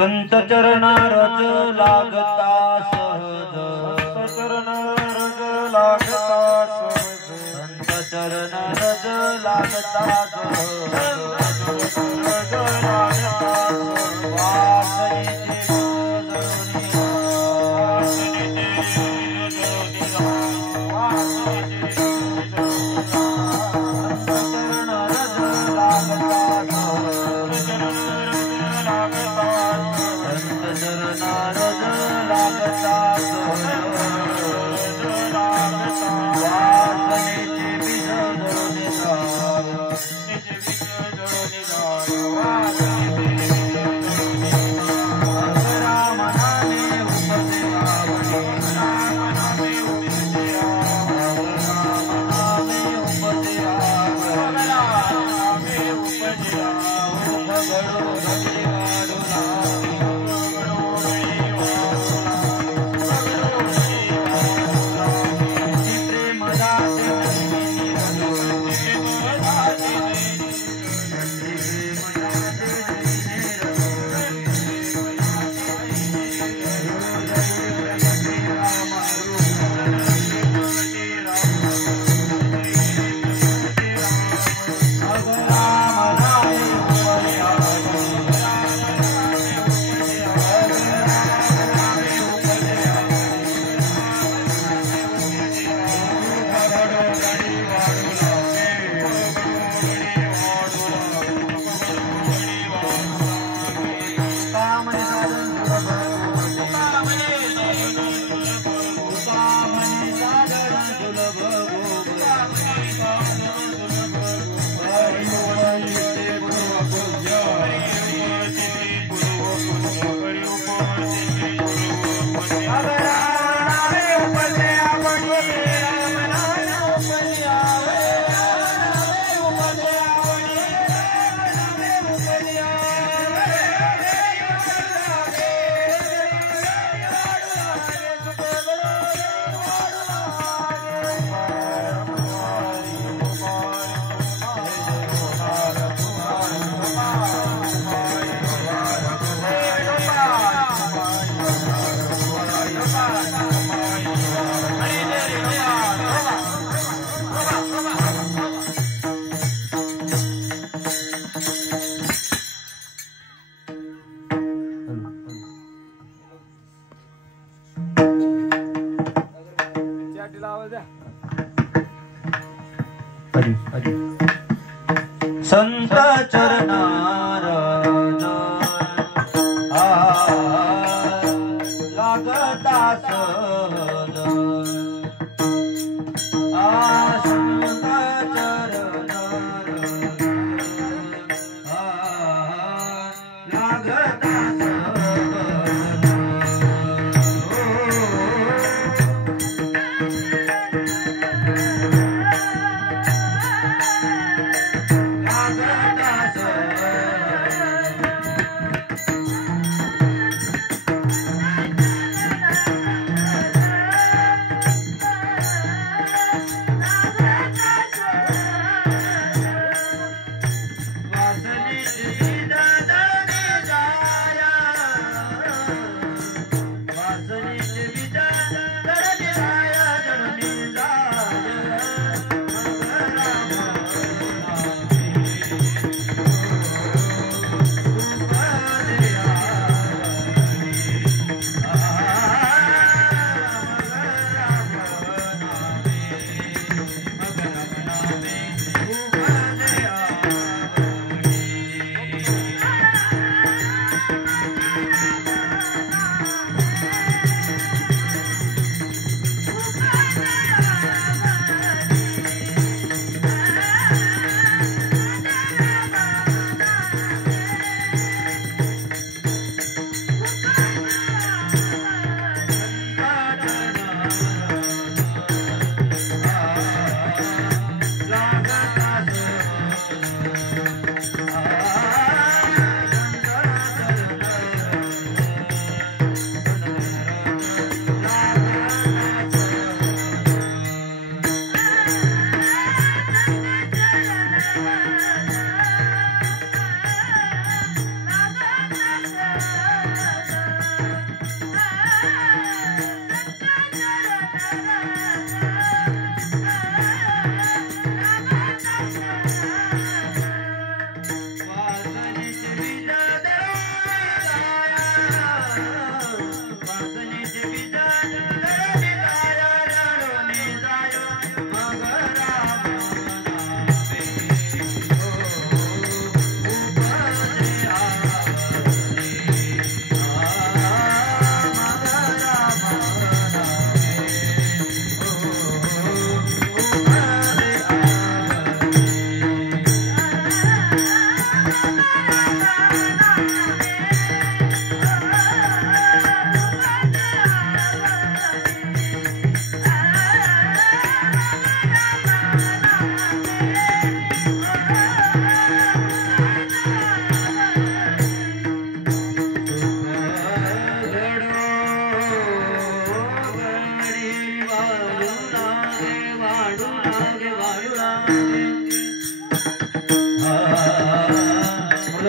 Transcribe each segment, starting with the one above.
संत चरणा रज लागता सहज, संत चरणा रज लागता सहज, संत चरणा रज लागता सहज, रज लागता सहज, वासनेची संत चरणार लागता सहज, संत चरणार लागता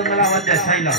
मृदंगला वाद्य शैला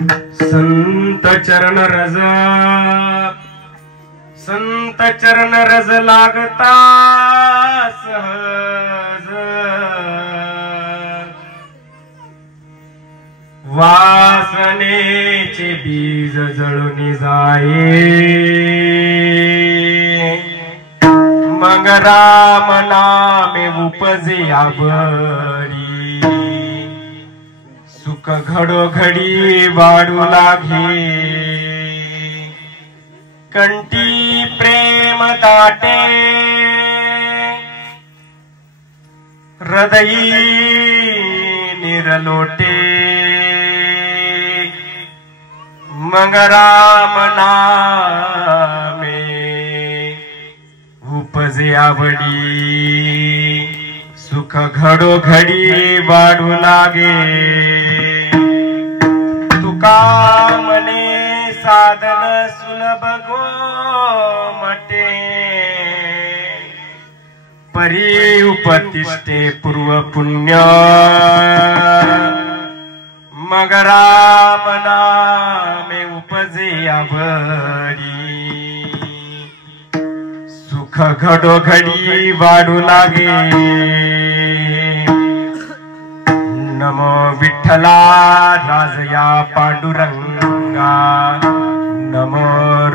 संत चरण रज लागता सहज वासनेचे बीज जळून जाये मग राम नामे उपजे आवडी सुख घडोघडी वाढू लागे कंठी प्रेम दाटे हृदयी निरलोटे मग राम नामे उपजे आवडी सुख घडोघडी वाढू लागे तुका मने साधन सुलभ गोमटे परी उपतिष्ठे पूर्व पुण्य मग राम नामे उपजे आवडी सुख घडोघडी वाढू लागे नमो विठ्ठला राजया पांडुरंगा नमो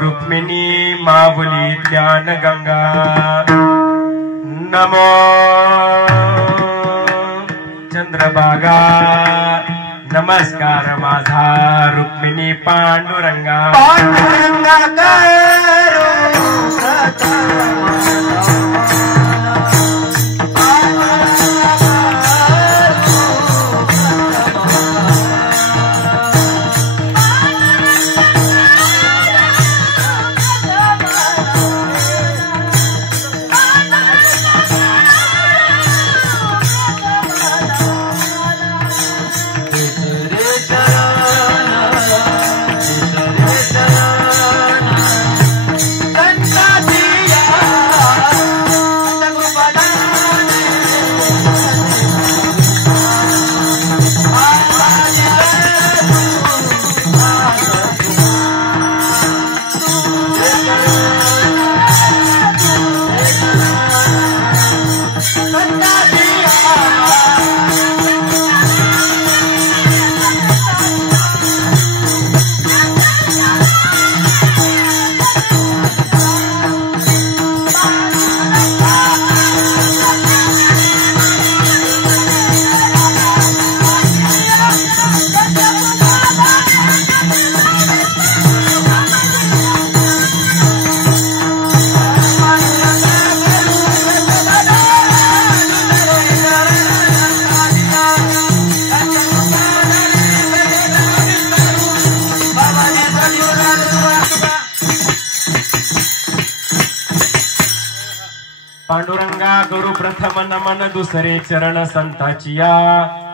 रुक्मिणी माऊली ज्ञान गंगा नमो चंद्रभागा नमस्कार माझा रुक्मिणी पांडुरंगा पांडुरंगा गुरु प्रथम नमन दुसरे चरण संताचिया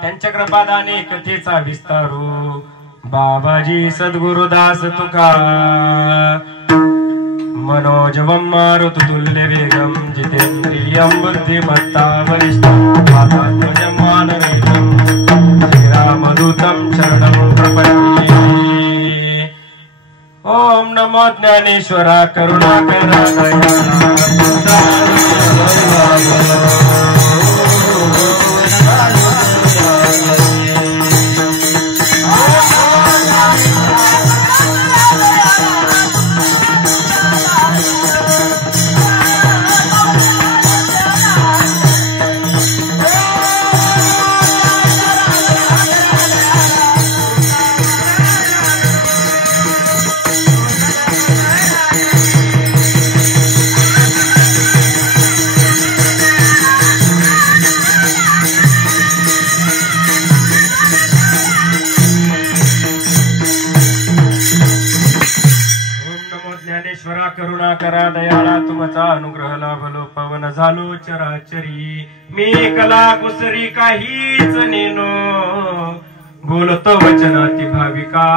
त्यांच्या कृपादाने कथेचा विस्तारू बाबाजी सद्गुरुदास तुका मनोजवं मारुततुल्य वेगं जितेन्द्रियं बुद्धिमत्ता वरिष्ठं वातात्मजं मानवेयं श्रीरामदूतं शरणं प्रपद्ये। ओम नमो ज्ञानेश्वरा करुणाकरा करुणा करा दयाळा तुमचा अनुग्रह लाभलो पवन झालो चराचरी मी कला कुसरी काहीच नेनो बोलतो वचनाती भाविका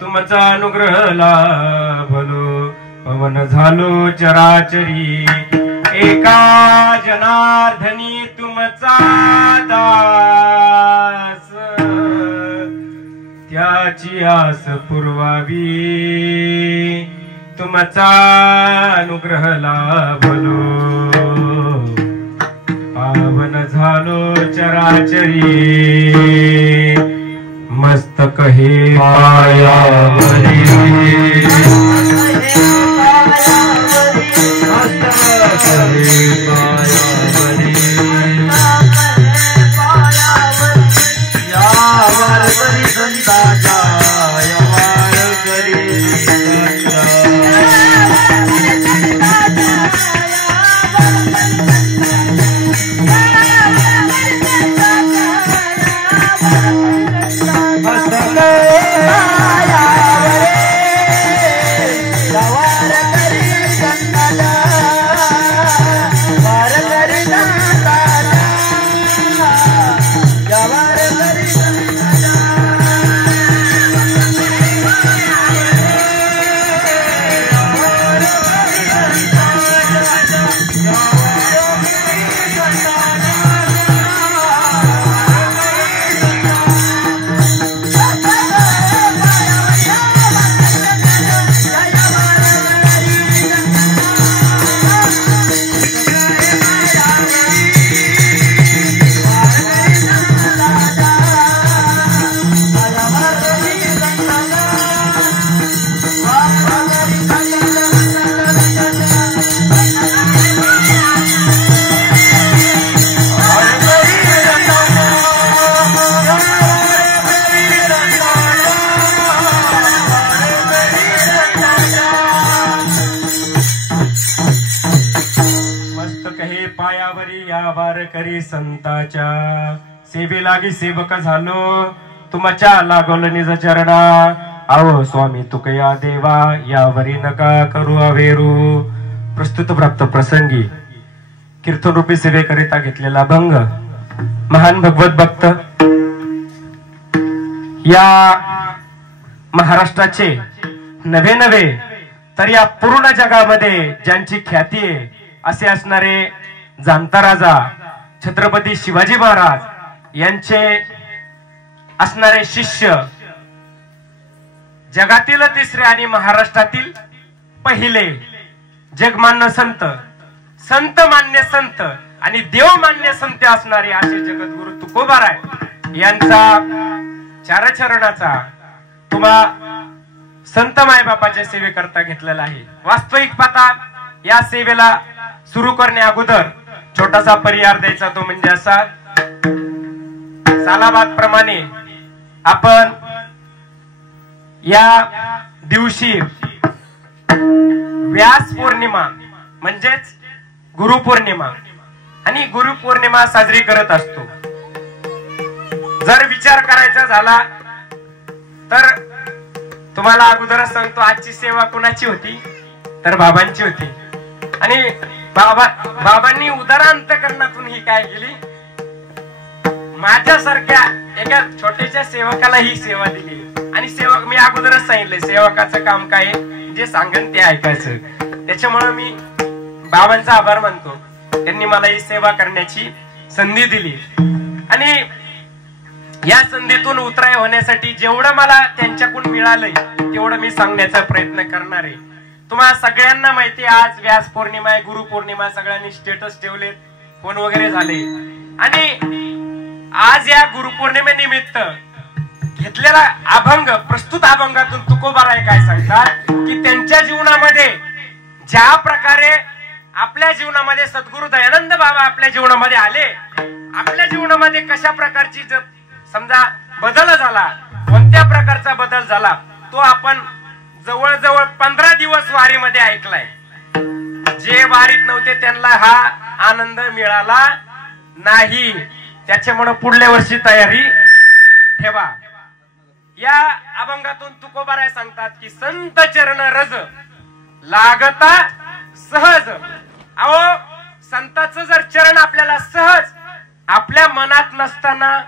तुमचा अनुग्रह लाभलो पवन झालो चराचरी एका जनार्दनी तुमचा दास त्या सुखाची आस पुरवावी तुमचा अनुग्रह लाभलो पावन झालो चराचरी मस्तक हे पायावरी करी संताच्या सेवे लागी सेवक झालो तुमच्या लागोल निज चरणा आहो स्वामी तुकया देवा यावरी नका करू अवेरू प्रस्तुत प्राप्त प्रसंगी कीर्तन रूपी सेवेकरिता घेतलेला अभंग महान भगवत भक्त या महाराष्ट्राचे नवे नवे तर या पूर्ण जगामध्ये ज्यांची ख्याती आहे असे असणारे जाणता राजा छत्रपती शिवाजी महाराज यांचे असणारे शिष्य जगातील तिसरे आणि महाराष्ट्रातील पहिले जगमान्य संत संत मान्य संत आणि देव मान्य संत असणारे असे जगद्गुरु तुकोबाराय यांचा चारचरणाचा तुम्हा संत मायबापाच्या सेवेकरता घेतलेला आहे। वास्तविक पाहता या सेवेला सुरू करणे अगोदर छोटासा परिहार द्यायचा तो म्हणजे असा सालाबाद प्रमाणे आपण या दिवशी व्यास पौर्णिमा म्हणजेच गुरुपौर्णिमा आणि गुरुपौर्णिमा साजरी करत असतो। जर विचार करायचा झाला तर तुम्हाला अगोदरच सांगतो आजची सेवा कुणाची होती तर बाबांची होती आणि बाबांनी उदारांतकरणातून ही काय केली माझ्यासारख्या एका छोट्याशा सेवकाला ही सेवा दिली आणि सेवक मी अगोदरच सांगितलंय सेवकाचं काम काय जे सांगन ते ऐकायचं। त्याच्यामुळे मी बाबांचा आभार मानतो त्यांनी मला ही सेवा करण्याची संधी दिली आणि या संधीतून उतराय होण्यासाठी जेवढं मला त्यांच्याकडून मिळालंय तेवढं मी सांगण्याचा प्रयत्न करणार आहे। तुम्हाला सगळ्यांना माहिती आज व्यास पौर्णिमा आहे गुरुपौर्णिमा सगळ्यांनी स्टेटस ठेवलेत फोन वगैरे झाले आणि आज या गुरुपौर्णिमेनिमित्त घेतलेला अभंग प्रस्तुत अभंगातून तुकोबाराय काय सांगतात की त्यांच्या जीवनामध्ये ज्या प्रकारे आपल्या जीवनामध्ये सद्गुरु दयानंद बाबा आपल्या जीवनामध्ये आले आपल्या जीवनामध्ये कशा प्रकारची समजा बदल झाला कोणत्या प्रकारचा बदल झाला तो आपण जवळजवळ 15 दिवस वारीमध्ये ऐकलाय। जे वारीत नव्हते त्यांना हा आनंद मिळाला नाही त्याच्यामुळे पुढल्या वर्षी तयारी ठेवा। या अभंगातून तुकोबाराय सांगतात की संत चरण रज लागता सहज। अहो संताचं जर चरण आपल्याला सहज आपल्या मनात नसताना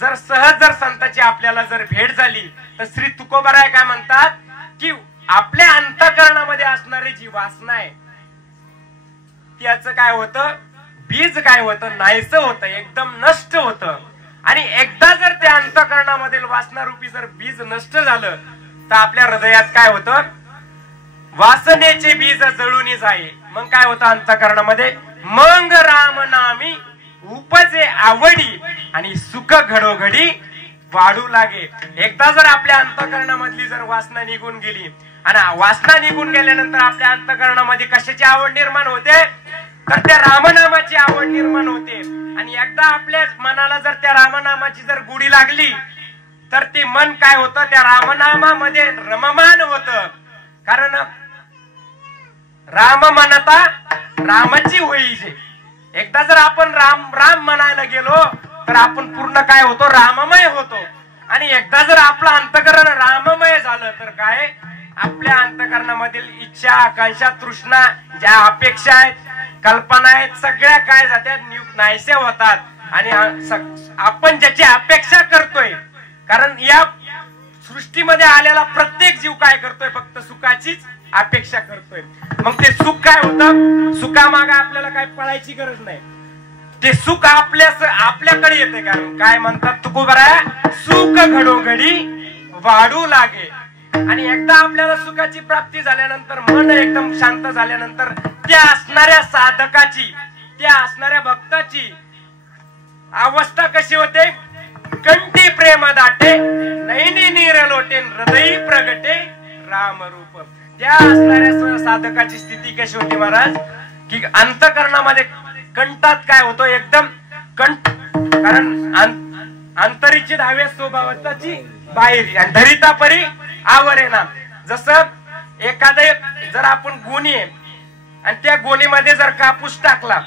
जर सहज जर संताची आपल्याला जर भेट झाली तर श्री तुकोबाराय काय म्हणतात की आपल्या अंतःकरणामध्ये असणारी जी वासना आहे त्याचं काय होतं बीज काय होतं नाहीसं होतं एकदम नष्ट होतं आणि एकदा जर त्या अंतःकरणात अंतःकरणामधील वासनारूपी जर बीज नष्ट झालं तर आपल्या हृदयात काय होतं, वासनेचे बीज जळून जाई. मग काय होतं अंतःकरणामध्ये, मग राम नामी उपजे आवडी आणि सुख घडोघडी वाढू लागे. एकदा जर आपल्या अंतःकरणामधली जर वासना निघून गेली आणि वासना निघून गेल्यानंतर आपल्या अंतःकरणामध्ये कशाची आवड निर्माण होते, तर त्या रामनामाची आवड निर्माण होते. आणि एकदा आपल्या मनाला जर त्या रामनामाची जर गुढी लागली तर ते मन काय होतं, त्या रामनामामध्ये रममान होतं. कारण राम म्हणता रामाची होईजे. एकदा जर आपण राम राम म्हणायला गेलो तर आपण पूर्ण काय होतो, राममय होतो. आणि एकदा जर आपलं अंतःकरण राममय झालं तर काय, आपल्या अंतःकरणामधील इच्छा, आकांक्षा, तृष्णा, ज्या अपेक्षा आहेत, कल्पना आहेत, सगळ्या काय जात्यात, नाहीसे होतात. आणि आपण ज्याची अपेक्षा करतोय, कारण या सृष्टीमध्ये आलेला प्रत्येक जीव काय करतोय, फक्त सुखाचीच अपेक्षा करतोय. मग ते सुख काय होतं, सुखामागे आपल्याला काय पळायची गरज नाही. ते सुख आपल्याकडे येते. कारण काय म्हणतात तुकोबरा, सुख घडोघडी वाढू लागे. आणि एकदा आपल्याला सुखाची प्राप्ती झाल्यानंतर, मन एकदम शांत झाल्यानंतर, त्या असणाऱ्या साधकाची, त्या असणाऱ्या भक्ताची अवस्था कशी होते, कंठी प्रेम दाटे, नैनी नीर लोटे, हृदयी प्रगटे राम रूप. त्या असणाऱ्या साधकाची स्थिती कशी होती महाराज, की अंतःकरणामध्ये कंठात काय होतो, एकदम कंठ. कारण अंतरीची धावे स्वभावाची बाहेर, आणि धरिता परी आवरे ना. जसं एखादं जर आपण गोणी आहे आणि त्या गोणीमध्ये जर कापूस टाकला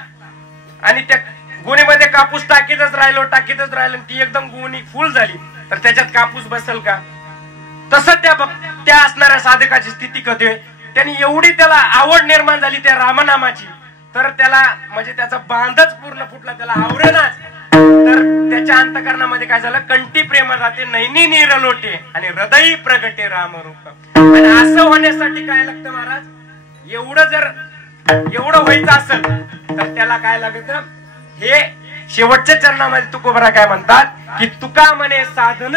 आणि त्या गोणीमध्ये कापूस टाकीतच राहिलो ती एकदम गोणी फुल झाली तर त्याच्यात कापूस बसेल का? तसं त्या असणाऱ्या साधकाची स्थिती कधी, त्यांनी एवढी त्याला आवड निर्माण झाली त्या रामनामाची, तर त्याला म्हणजे त्याचा बांधच पूर्ण फुटला, त्याला आवरेनाच. तर त्याच्या अंतःकरणामध्ये काय झालं, कंठी प्रेम जाते, नैनी नीर लोटे आणि हृदयी प्रगटे रामरूप. आणि असं होण्यासाठी काय लागतं महाराज, एवढं व्हायचं असेल तर त्याला काय लागतं, हे शेवटच्या चरणामध्ये तुकोबरा काय म्हणतात, की तुका म्हणे साधन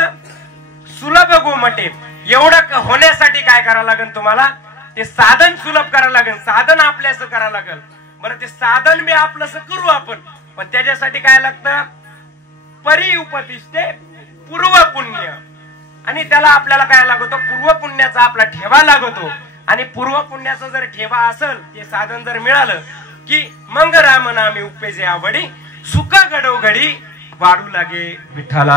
सुलभ गोमटे. एवढं होण्यासाठी काय करावं लागेल तुम्हाला, ते साधन सुलभ करावं लागेल, साधन आपल्यास करावं लागेल. बरं, ते साधन मी आपलंस करू आपण, पण त्याच्यासाठी काय लागतं, परी उपतिष्ठे पूर्व पुण्य. आणि त्याला आपल्याला काय लागतो, पूर्व पुण्याचा आपला ठेवा लागतो. आणि पूर्व पुण्याचा जर ठेवा असेल, ते साधन जर मिळालं की मग राम नामी उपजे आवडी, सुख घडोघडी वाढू लागे. विठ्ठला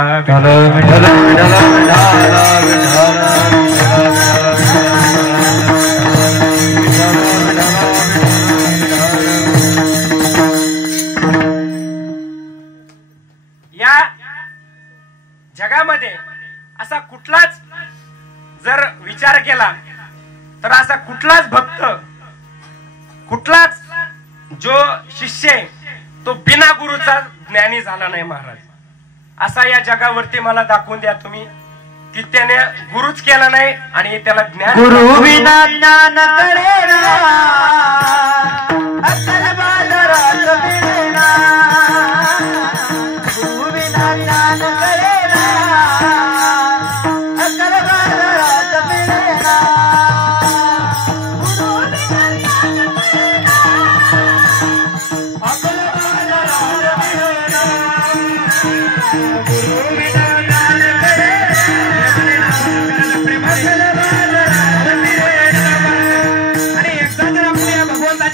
या जगामध्ये असा कुठलाच जर विचार केला तर असा कुठलाच भक्त, कुठलाच जो शिष्य आहे तो बिना गुरुचा ज्ञानी झाला नाही महाराज. असा या जगावरती मला दाखवून द्या तुम्ही की त्याने गुरुच केला नाही आणि त्याला ज्ञान. गुरु विना ज्ञान कळेना, अक्कल बाजारात मिळेना. गुरु विना ज्ञान कळेना, अक्कल बाजारात मिळेना.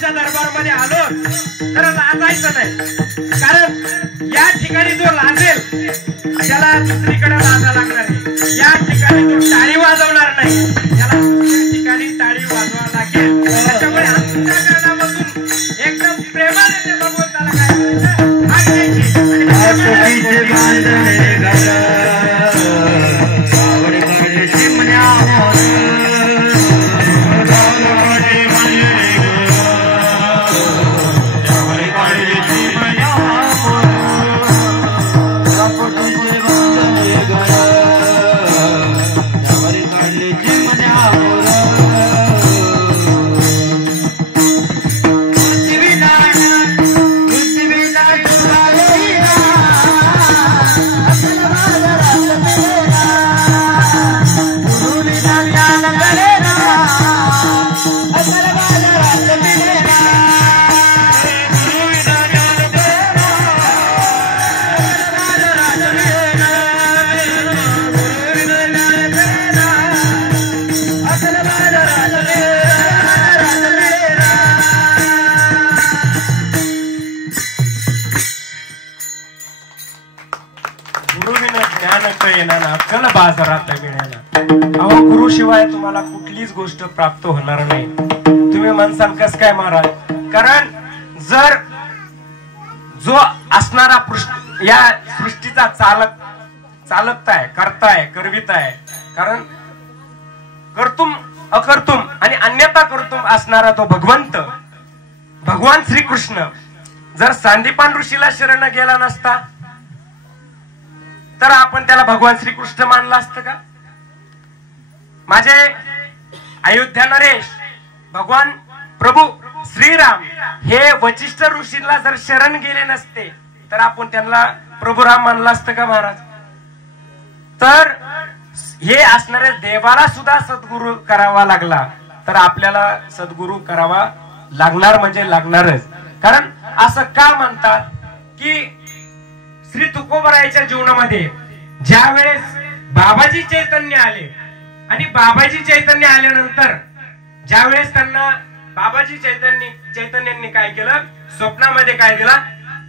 दरबारमध्ये आलो तर लाजायचं नाही, कारण या ठिकाणी जो लाजेल त्याला दुसरीकडे लाजा लागणार आहे. या ठिकाणी जो टाळी वाजवणार नाही त्याला दुसऱ्या ठिकाणी टाळी वाजवावी लागेल. त्याच्यामुळे अंतःकरणामधून एकदम प्रेमाने ते भगवंताला काय करायचं, हाक अक्कल ज्ञान कळेना ना अक्कल बाजारात मिळेना. अहो गुरुशिवाय तुम्हाला कुठलीच गोष्ट प्राप्त होणार नाही. तुम्ही म्हणसाल कस काय महाराज? कारण जर जो असणारा या सृष्टीचा चालकताय, करताय, करविताय, कारण कर्तुम अकर्तुम आणि अन्यथा कर्तुम असणारा तो भगवंत, भगवान श्रीकृष्ण जर सांदीपान ऋषीला शरण गेला नसता तर आपण त्याला भगवान श्रीकृष्ण मानला असतं का? माझे अयोध्या नरेश भगवान प्रभू श्रीराम हे वशिष्ठ ऋषीला जर शरण गेले नसते तर आपण त्यांना प्रभू राम मानला असतं का महाराज? तर हे असणाऱ्या देवाला सुद्धा सद्गुरु करावा लागला तर आपल्याला सद्गुरु करावा लागणार म्हणजे लागणारच. कारण असं का म्हणतात की श्री तुकोबरायच्या जीवनामध्ये ज्या वेळेस बाबाजी चैतन्य आले आणि बाबाजी चैतन्य आल्यानंतर ज्या वेळेस त्यांना बाबाजी चैतन्यांनी काय केलं, स्वप्नामध्ये काय दिला,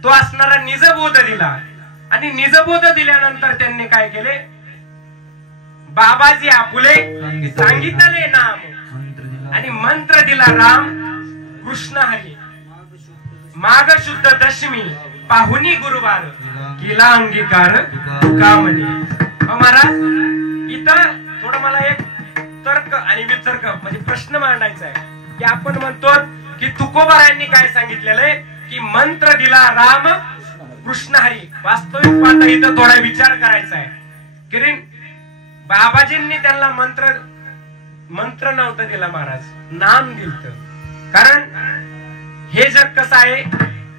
तो असणारा निजबोध दिला. आणि निजबोध दिल्यानंतर त्यांनी काय केले, बाबाजी आपुले सांगितले नाम आणि मंत्र दिला राम कृष्ण हरी. माघ शुद्ध दशमी पाहुनी गुरुवार केला अंगीकार तुका म्हणे. महाराज इथं थोडं मला एक तर्क आणि वितर्क म्हणजे प्रश्न मांडायचा आहे की आपण म्हणतो की तुकोबारायांनी काय सांगितलेलं आहे की मंत्र दिला राम कृष्ण हरी. वास्तविक पाहता इथं थोडा विचार करायचा आहे. कारण बाबाजींनी त्यांना मंत्र नव्हतं दिला महाराज, नाम दिलत. कारण हे जग कसं आहे,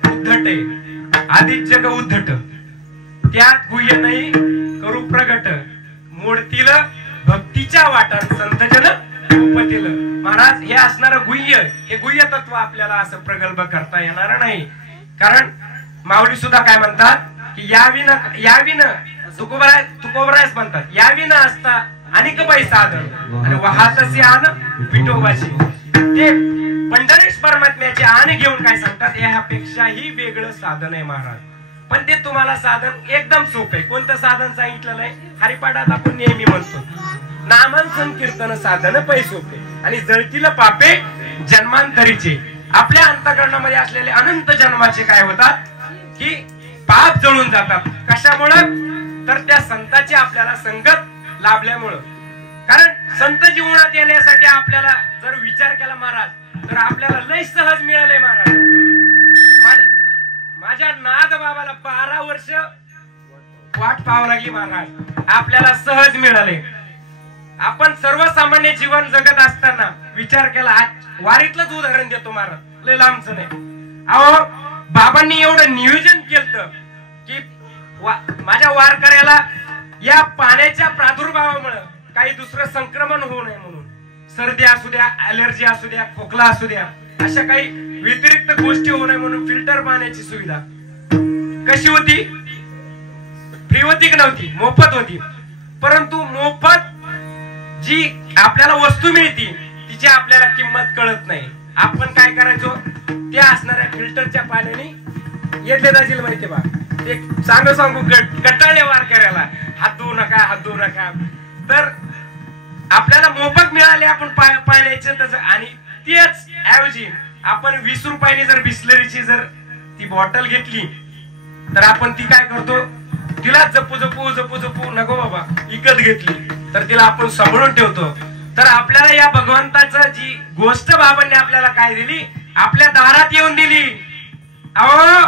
उद्धट आहे, आधीच जग उद्धट, त्यात गुह्य नाही करू प्रगट, मोडतील भक्तीच्या वाटात संतजन उपतील. महाराज हे असणारं गुह्य, हे गुह्य तत्व आपल्याला असं प्रगल्भ करता येणार नाही. कारण माऊली सुद्धा काय म्हणतात की याविन तुकोबरायच म्हणतात, याविन असता अनेक पै साधन आणि वाहतसी आन विठोबाची. ते पंढरीश परमात्म्याचे आन घेऊन काय सांगतात, यापेक्षाही वेगळं साधन आहे महाराज. पण ते तुम्हाला साधन एकदम सोपं आहे. कोणतं साधन सांगितलं नाही, हरिपाठात आपण नेहमी म्हणतो नामांसन कीर्तन साधन पै सोपे आणि जळतील पापे जन्मांतरीचे. आपल्या अंतःकरणामध्ये असलेले अनंत जन्माचे काय होतात की पाप जळून जातात. कशामुळं? तर त्या संताची आपल्याला संगत लाभल्यामुळं. कारण संत जीवनात येण्यासाठी आपल्याला जर विचार केला महाराज तर आपल्याला लय सहज मिळाले महाराज. माझ्या नाग बाबाला 12 वर्ष वाट पाहावं लागली महाराज, आपल्याला सहज मिळाले. आपण सर्वसामान्य जीवन जगत असताना विचार केला, वारीतलंच उदाहरण देतो महाराज, लय लांबचं नाही. अहो बाबांनी एवढं नियोजन केलं की माझ्या वारकऱ्याला या पाण्याच्या प्रादुर्भावामुळे काही दुसरं संक्रमण होऊ नये म्हणून, सर्दी असू द्या, ॲलर्जी असू द्या, खोकला असू द्या, अशा काही व्यतिरिक्त गोष्टी होऊ नये म्हणून फिल्टर पाण्याची सुविधा कशी होती, फ्री होती की नव्हती, मोफत होती. परंतु मोफत जी आपल्याला वस्तू मिळती तिची आपल्याला किंमत कळत नाही. आपण काय करायचो, त्या असणाऱ्या फिल्टरच्या पाण्याने येतले जाईल माहिती बा, ते सांगू कटाळे वारकऱ्याला हात धुवू नका. तर आपल्याला मोफत मिळाले आपण पाण्याचे तसं. आणि तेच ऐवजी आपण 20 रुपयाने जर बिस्लरीची जर ती बॉटल घेतली तर आपण ती काय करतो, तिला जपू नको बाबा विकत घेतली तर तिला आपण सांभाळून ठेवतो. तर आपल्याला या भगवंताचं जी गोष्ट बाबांनी आपल्याला काय दिली, आपल्या दारात येऊन दिली. अहो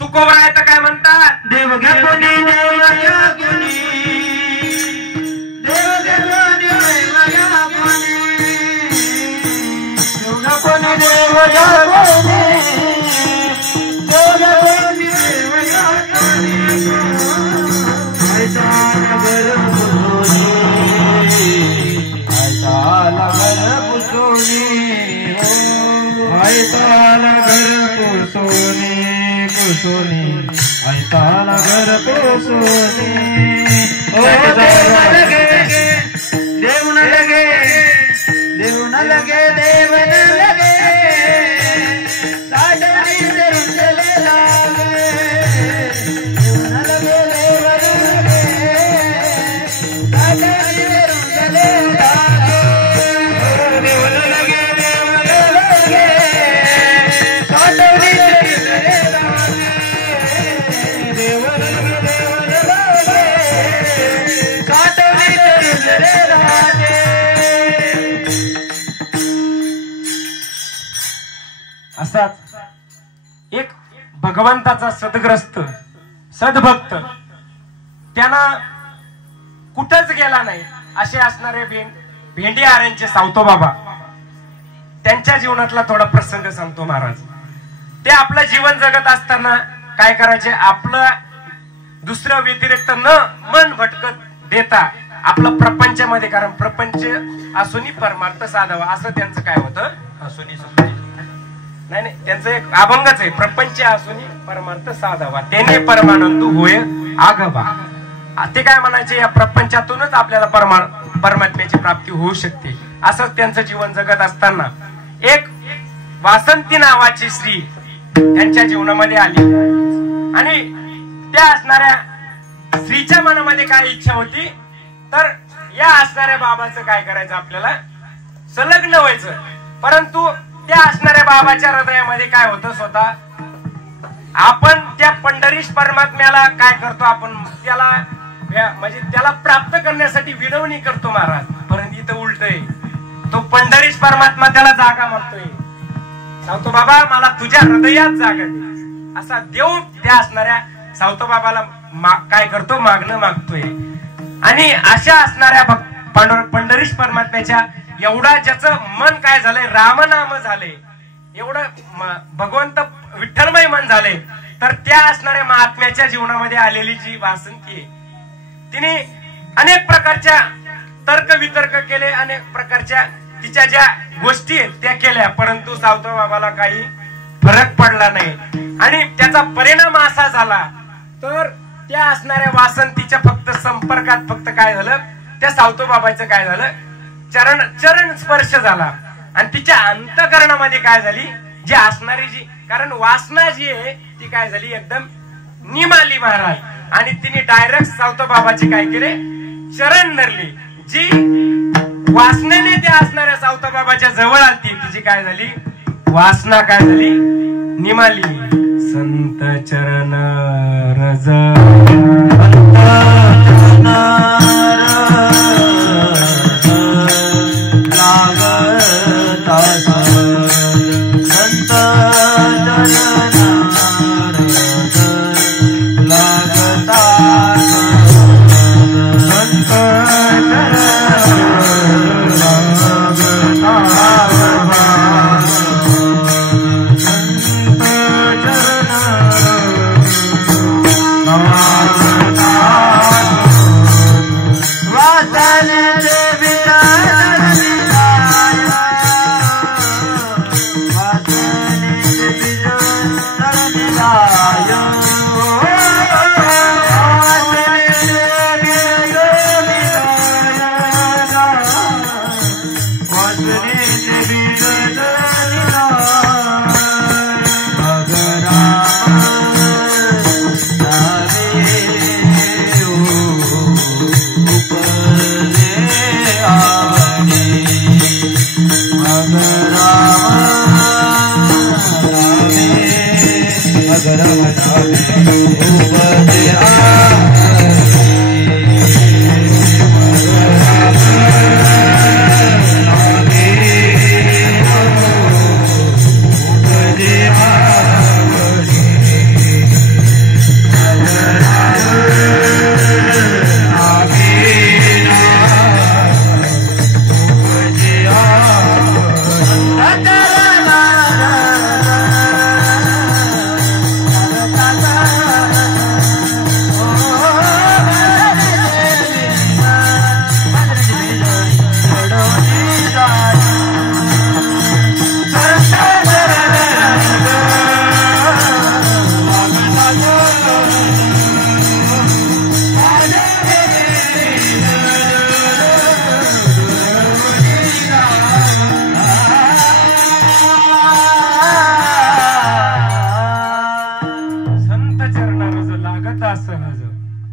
तुकोबराय तर काय म्हणतात, देव घ्या कोणी देव घ्या कोणी, देव घ्या कोणी, देव घ्या कोणी, देव घ्या कोणी, देव घ्या कोणी, देव घ्या कोणी. ऐताला घर पुसोनी ऐताला घर पुसोनी. ओ देव न लगे, देव न लगे, देव न लगे, देव न लगे, साडणी धरून चले लागे, देव न लगे, देव न लगे. भगवंताचा सद्ग्रस्त सद्भक्त त्यांना कुठंच गेला नाही असे असणारे भेंडी आर्यांचे सावतो बाबा, त्यांच्या जीवनातला थोडा प्रसंग सांगतो महाराज. ते आपलं जीवन जगत असताना काय करायचे, आपलं दुसऱ्या व्यतिरिक्त न मन भटकत देता आपलं प्रपंचामध्ये, कारण प्रपंच असूनी परमार्थ साधावा असं त्यांचं काय होतं, असूनी नाही नाही त्यांचं एक अभंगच आहे, प्रपंच असूनी परमार्थ साधावा त्याने परमानंद होय आगबा. ते काय म्हणायचे, या प्रपंचातूनच आपल्याला परमात्म्याची प्राप्ती होऊ शकते. असंच त्यांचं जीवन जगत असताना एक वासंती नावाची स्त्री त्यांच्या जीवनामध्ये आली आणि त्या असणाऱ्या स्त्रीच्या मनामध्ये काय इच्छा होती, तर या असणाऱ्या बाबाचं काय करायचं, आपल्याला संलग्न व्हायचं. परंतु त्या असणाऱ्या बाबाच्या हृदयामध्ये काय होतं, स्वतः आपण त्या पंढरीश परमात्म्याला काय करतो, आपण त्याला म्हणजे त्याला प्राप्त करण्यासाठी विनवणी करतो महाराज. परंतु इथं उलट आहे, तो पंढरीश परमात्मा त्याला जागा मागतोय, सांगतो बाबा मला तुझ्या हृदयात जागा दे, असा देव त्या असणाऱ्या सावतो बाबाला काय करतो, मागणं मागतोय. आणि अशा असणाऱ्या पंढरीश परमात्म्याच्या एवढा ज्याचं मन काय झालंय, रामनाम झालंय, एवढं भगवंत विठ्ठलमय मन झालंय, तर त्या असणाऱ्या महात्म्याच्या जीवनामध्ये आलेली जी वासंती आहे, तिने अनेक प्रकारच्या तर्क वितर्क केले, अनेक प्रकारच्या तिच्या ज्या गोष्टी आहेत त्या केल्या, परंतु सावतो बाबाला काही फरक पडला नाही. आणि त्याचा परिणाम असा झाला, तर त्या असणाऱ्या वासंतीच्या फक्त संपर्कात फक्त काय झालं, त्या सावतो बाबाचं काय झालं, चरण स्पर्श झाला आणि तिच्या अंतःकरणामध्ये काय झाली, जी असणारी जी, कारण वासना जी आहे ती काय झाली, एकदम निमाली महाराज. आणि तिने डायरेक्ट सावतो बाबाची काय केले, चरण धरली. जी वासनेने त्या असणाऱ्या सावतो बाबाच्या जवळ आलती, तिची काय झाली, वासना काय झाली, निमाली. संत चरण रज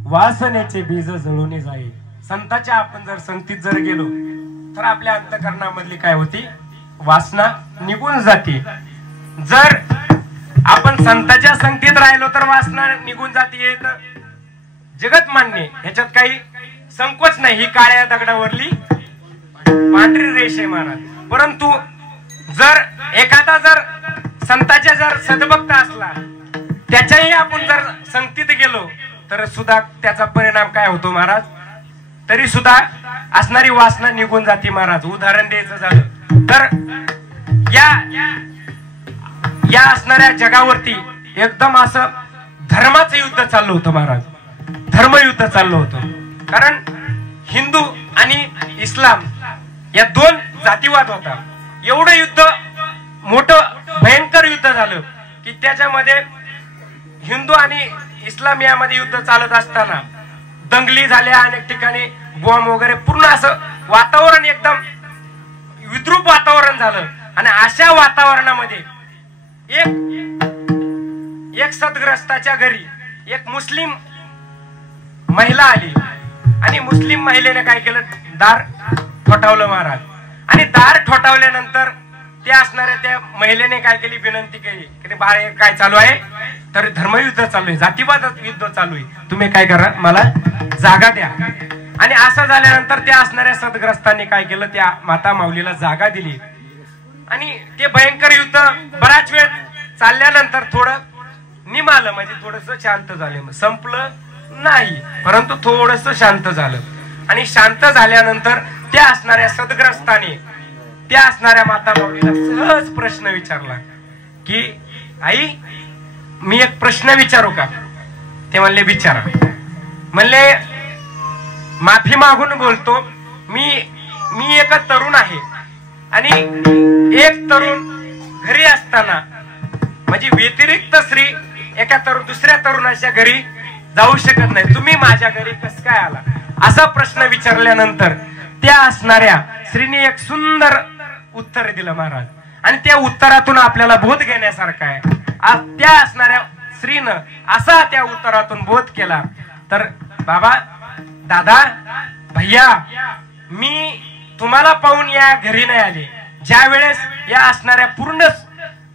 वासनेचे बीज जळून जाईल. संतांच्या आपण जर संगतीत जर गेलो तर आपल्या अंतःकरणामधली काय होती, वासना निघून जाते. जर आपण संतांच्या संगतीत राहिलो तर वासना निघून जाते, जगत मान्य, ह्याच्यात काही संकोच नाही. ही काळ्या दगडावरली पांढरी रेष आहे महाराज. परंतु जर एखादा जर संतांच्या जर सद्भक्त असला त्याच्याही आपण जर संगतीत गेलो तर सुद्धा त्याचा परिणाम काय होतो महाराज, तरी सुद्धा असणारी वासना निघून जाते महाराज. उदाहरण द्यायचं झालं तर या असणाऱ्या जगावरती एकदम असं धर्माचं युद्ध चाललं होतं महाराज, धर्मयुद्ध चाललं होतं. कारण हिंदू आणि इस्लाम या दोन जातीवाद होता. एवढं युद्ध मोठं भयंकर युद्ध झालं की त्याच्यामध्ये हिंदू आणि इस्लाम यामध्ये युद्ध चालत असताना दंगली झाल्या, अनेक ठिकाणी बॉम्ब वगैरे, पूर्ण असं वातावरण एकदम विद्रूप वातावरण झालं. आणि अशा वातावरणामध्ये एक सदग्रस्ताच्या घरी एक मुस्लिम महिला आली आणि मुस्लिम महिलेने काय केलं, दार ठोठावलं महाराज. आणि दार ठोठावल्यानंतर त्या असणाऱ्या त्या महिलेने काय केली, विनंती केली की बाळ काय चालू आहे, तर धर्मयुद्ध चालू आहे, जातीवाद युद्ध चालू आहे, तुम्ही काय करा, मला जागा द्या. आणि असं झाल्यानंतर त्या असणाऱ्या सदग्रस्तांनी काय केलं, त्या माता माऊलीला जागा दिली. आणि ते भयंकर युद्ध बराच वेळ चालल्यानंतर थोडं निमालं, म्हणजे थोडस शांत झालं, संपलं नाही परंतु थोडस शांत झालं. आणि शांत झाल्यानंतर त्या असणाऱ्या सदग्रस्ताने त्या असणाऱ्या माता माऊलीला सहज प्रश्न विचारला की आई मी एक प्रश्न विचारू का. ते म्हणले विचारा. म्हणले माफी मागून बोलतो, मी एक तरुण आहे आणि एक तरुण घरी असताना म्हणजे व्यतिरिक्त स्त्री एका दुसऱ्या तरुणाच्या घरी जाऊ शकत नाही, तुम्ही माझ्या घरी कसं काय आला, असा प्रश्न विचारल्यानंतर त्या असणाऱ्या स्त्रीने एक सुंदर उत्तर दिलं महाराज. आणि त्या उत्तरातून आपल्याला बोध घेण्यासारखा आहे. त्या असणाऱ्या स्त्रीनं असा त्या उत्तरातून बोध केला, तर बाबा, दादा, भैया, मी तुम्हाला पाहून या घरी नाही आले. ज्या वेळेस या असणाऱ्या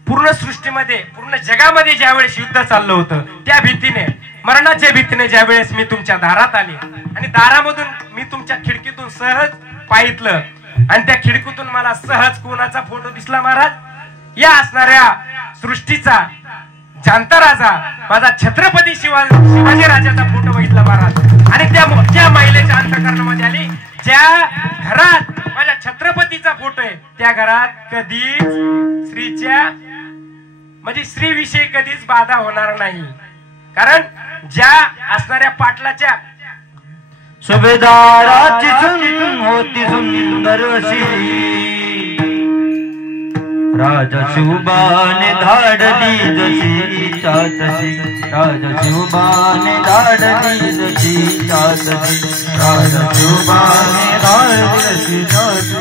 पूर्ण सृष्टीमध्ये, पूर्ण जगामध्ये ज्या वेळेस युद्ध चाललं होतं, त्या भीतीने, मरणाच्या भीतीने ज्या वेळेस मी तुमच्या दारात आले आणि दारामधून मी तुमच्या खिडकीतून सहज पाहितलं आणि त्या खिडकीतून मला सहज कोणाचा फोटो दिसला महाराज, या असणाऱ्या सृष्टीचा जाणता राजा माझा छत्रपती शिवाजी राजाचा फोटो बघितला महाराज. आणि त्या महिलेच्या अंतःकरणामध्ये आली, ज्या घरात माझ्या छत्रपतीचा फोटो आहे त्या घरात कधीच स्त्रीच्या म्हणजे स्त्रीविषयी कधीच बाधा होणार नाही. कारण ज्या असणाऱ्या पाटलाच्या सुभेदाराची सून होती सुंदर अशी, राजा शिवबाने धाडली जशी तशी, राजा शिवबाने धाडली जशी तशी, राजा शिवबाने धाडली जशी.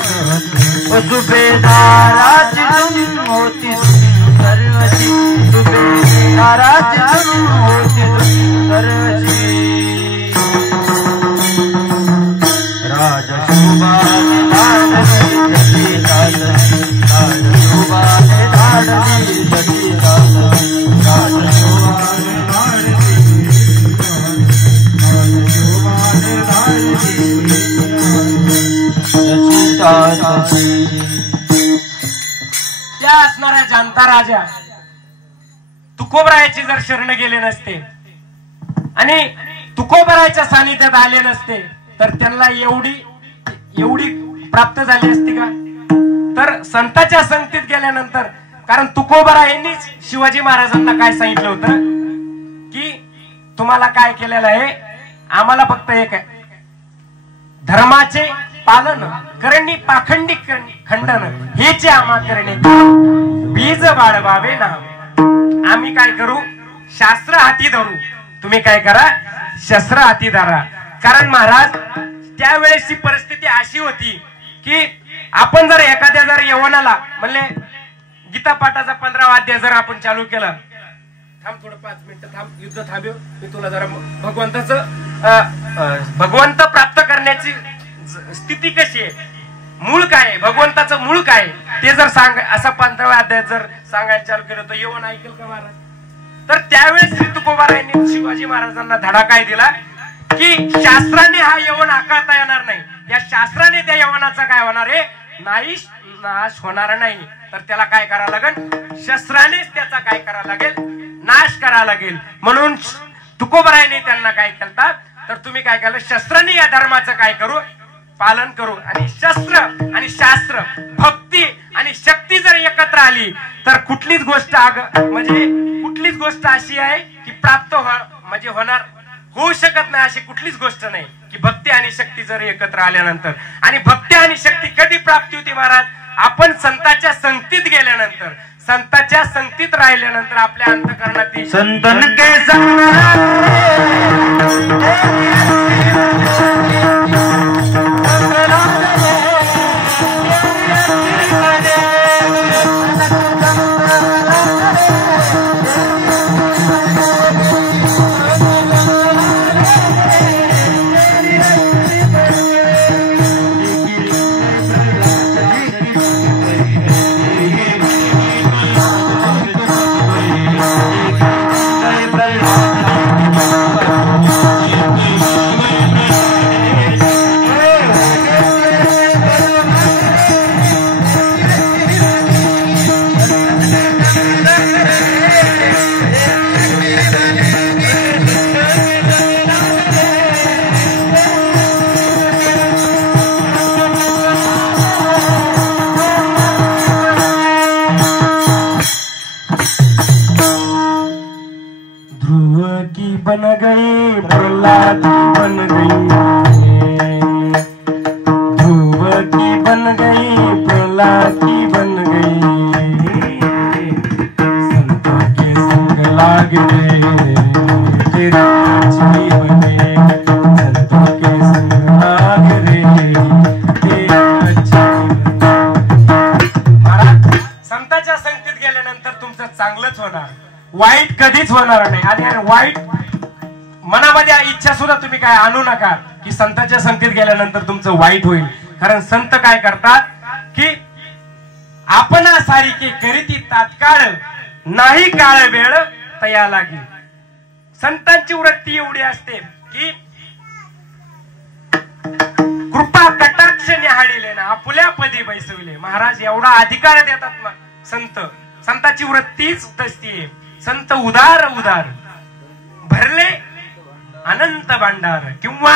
सुभेदाराची सून होती सुंदर अशी, सुभेदाराची सून होती सुंदर अशी, राजा शिवबाने धाडली जशी तशी, राजा शिवबाने धाडली जशी तशी, राजा शिवबाने धाडली जशी तशी. त्या असणाऱ्या जाणता राजा तुकोबरायाची जर शरण गेले नसते आणि तुकोबरायाच्या सानिध्यात आले नसते तर त्यांना एवढी प्राप्त झाली असती का. तर संतांच्या संगतीत गेल्यानंतर, कारण तुकोबरायांनीच शिवाजी महाराजांना काय सांगितलं होतं की तुम्हाला काय केलेलं आहे, आम्हाला फक्त एक आहे, धर्माचे पालन करणी, पाखंडी खंडन हेचे आम्हा करणे, बीज बाळवावे ना. आम्ही काय करू, शास्त्र हाती धरू, तुम्ही काय करा, शस्त्र हाती धरा. कारण महाराज त्यावेळेसची परिस्थिती अशी होती की आपण जर एखाद्या जर यवनाला म्हणले गीता पाठाचा 15वा अध्याय जर आपण चालू केला, थांब थोडं 5 मिनिटं थांब, युद्ध थांबव, मी तुला जरा भगवंत प्राप्त करण्याची स्थिती कशी आहे, मूळ काय आहे, भगवंताचं मूळ काय ते जर सांग, असा 15वा अध्याय जर सांगायला चालू केलं तर यवन ऐकेल का महाराज. तर त्यावेळेस श्री तुकोबारायांनी शिवाजी महाराजांना धडा काय दिला की शास्त्राने हा यवन आकारता येणार नाही, या शास्त्राने त्या यवनाचा काय होणार आहे, नाश होणार नाही. तर त्याला काय करावं लागेल, शस्त्रानेच त्याचा काय करावं लागेल, नाश करावा लागेल. म्हणून तुकोबरायने त्यांना काय केलं तर तुम्ही काय केलं, शस्त्रांनी या धर्माचं काय करू, पालन करू. आणि शस्त्र आणि शास्त्र, भक्ती आणि शक्ती जर एकत्र आली तर कुठलीच गोष्ट म्हणजे कुठलीच गोष्ट अशी आहे की प्राप्त म्हणजे होऊ शकत नाही. अशी कुठलीच गोष्ट नाही की भक्ती आणि शक्ती जर एकत्र आल्यानंतर. आणि भक्ती आणि शक्ती कधी प्राप्ती होती महाराज, आपण संतांच्या संगतीत गेल्यानंतर, संतांच्या संगतीत राहिल्यानंतर आपल्या अंतःकरणात संतन के बन गई, प्रहलाद बन गई, ध्रुव की बन गई, प्रहलाद की बन गई, संतों के संग लाग गए, तेरे अच्छी बने, संतों के संग लाग गए, तेरे अच्छी बने. महाराज, संतांच्या संगतीत गेल्यानंतर तुमचं चांगलंच होणार, वाईट कधीच होणार नाही. आणि वाईट मनामध्ये इच्छा सुद्धा तुम्ही काय आणू नका की संतांच्या संगतीत गेल्यानंतर तुमचं वाईट होईल. कारण संत काय करतात की आपण सारिके करीती तात्काळ, नाही काळ वेळ तया लागी. संतांची वृत्ती एवढी असते की कृपा कटाक्ष न्याहाळीले ना आपुल्या पदी बैसविले. महाराज एवढा अधिकार देतात संत. संतांची वृत्तीच तशी आहे. संत उदार उदार भरले अनंत भांडार. किंवा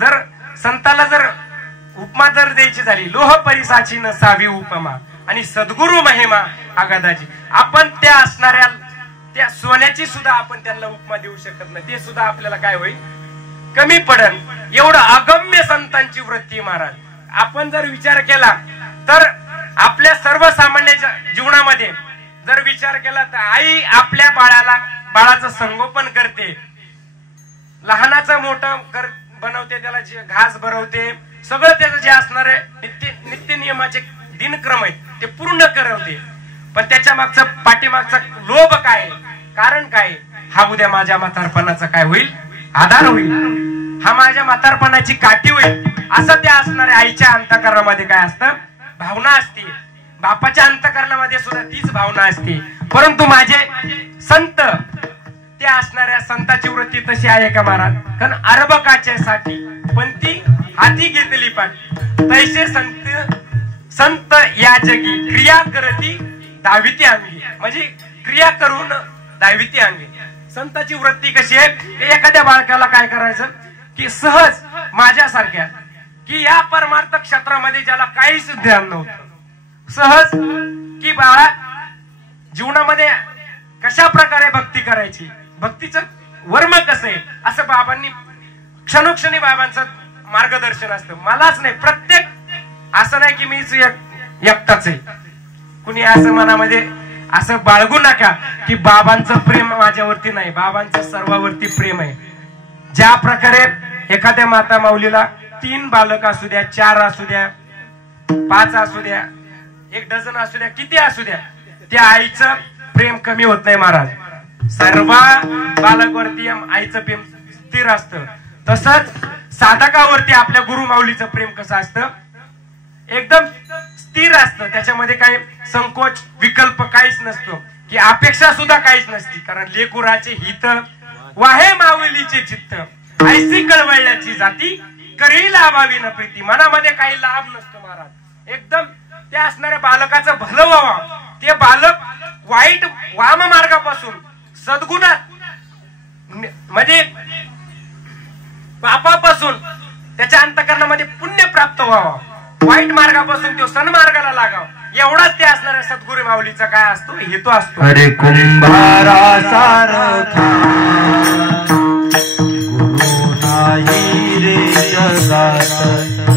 जर संताला जर उपमा जर द्यायची झाली, लोह परिसाची नसावी उपमा आणि सद्गुरु महिमा अगाधाची. आपण त्या असणाऱ्या त्या सोन्याची सुद्धा आपण त्यांना उपमा देऊ शकत नाही. ते सुद्धा आपल्याला काय होईल, कमी पडल. एवढं अगम्य संतांची वृत्ती महाराज. आपण जर विचार केला तर आपल्या सर्वसामान्य जीवनामध्ये जर विचार केला तर आई आपल्या बाळाचं संगोपन करते, लहानाचं मोठं बनवते, त्याला घास भरवते, सगळं त्याचं जे असणारे नित्य नियमाचे दिनक्रम आहेत ते पूर्ण करवते. पण त्याच्या मागचं पाठीमागचा लोभ काय, कारण काय, हा उद्या माझ्या म्हातारपणाचा काय होईल, आधार होईल, हा माझ्या म्हातारपणाची काठी होईल, असं त्या असणाऱ्या आईच्या अंतःकरणामध्ये काय असतं, भावना असते. बापाच्या अंतःकरणामध्ये सुद्धा तीच भावना असते. परंतु माझे संत, त्या असणाऱ्या संताची वृत्ती तशी आहे का महाराज. कारण अर्भकाच्या साठी पण ती हाती घेतली पाहिजे. तैसे संत या जगी क्रिया करती दाविती अंगी. म्हणजे क्रिया करून दाविती अंगी. संताची वृत्ती कशी आहे, एखाद्या बाळकाला काय करायचं की सहज माझ्यासारख्या की या परमार्थ क्षेत्रामध्ये ज्याला काहीच ध्यान नव्हतं, सहज की बाळा जीवनामध्ये कशा प्रकारे भक्ती करायची, भक्तीचं वर्म कसं आहे, असं बाबांनी क्षणोक्षणी बाबांचं मार्गदर्शन असतं. मलाच नाही, प्रत्येक असं नाही की मीच एकटाच आहे. कुणी असं मनामध्ये असं बाळगू नका की बाबांचं प्रेम माझ्यावरती नाही. बाबांचं सर्वावरती प्रेम आहे. ज्या प्रकारे एखाद्या माता माऊलीला 3 बालक असू द्या, 4 असू द्या, 5 असू द्या, 1 डझन असू द्या, किती असू द्या, त्या आईचं प्रेम कमी होत नाही महाराज. सर्व बालकावरती आईचं प्रेम स्थिर असतं. तसंच साधकावरती आपल्या गुरु माऊलीचं प्रेम कसं असतं, एकदम स्थिर असतं. त्याच्यामध्ये काही संकोच विकल्प काहीच नसतो, की अपेक्षा सुद्धा काहीच नसती. कारण लेकुराचे हित वाहे माऊलीचे चित्त, ऐसी कळवळल्याची जाती करी लाभावी न प्रीती. मनामध्ये काही लाभ नसतो महाराज. एकदम त्या असणाऱ्या बालकाचं भलं व्हावं, ते बालक वाईट वाम मार्गापासून सद्गुणात म्हणजे पापापासून त्याच्या अंतःकरणामध्ये पुण्य प्राप्त व्हावं, वाईट मार्गापासून तो सन्मार्गाला लागावा, एवढाच ते असणाऱ्या सद्गुरू माऊलीचा काय असतो, हेतू असतो. अरे कुंभारा सारखा गुरु नाही रे जगात,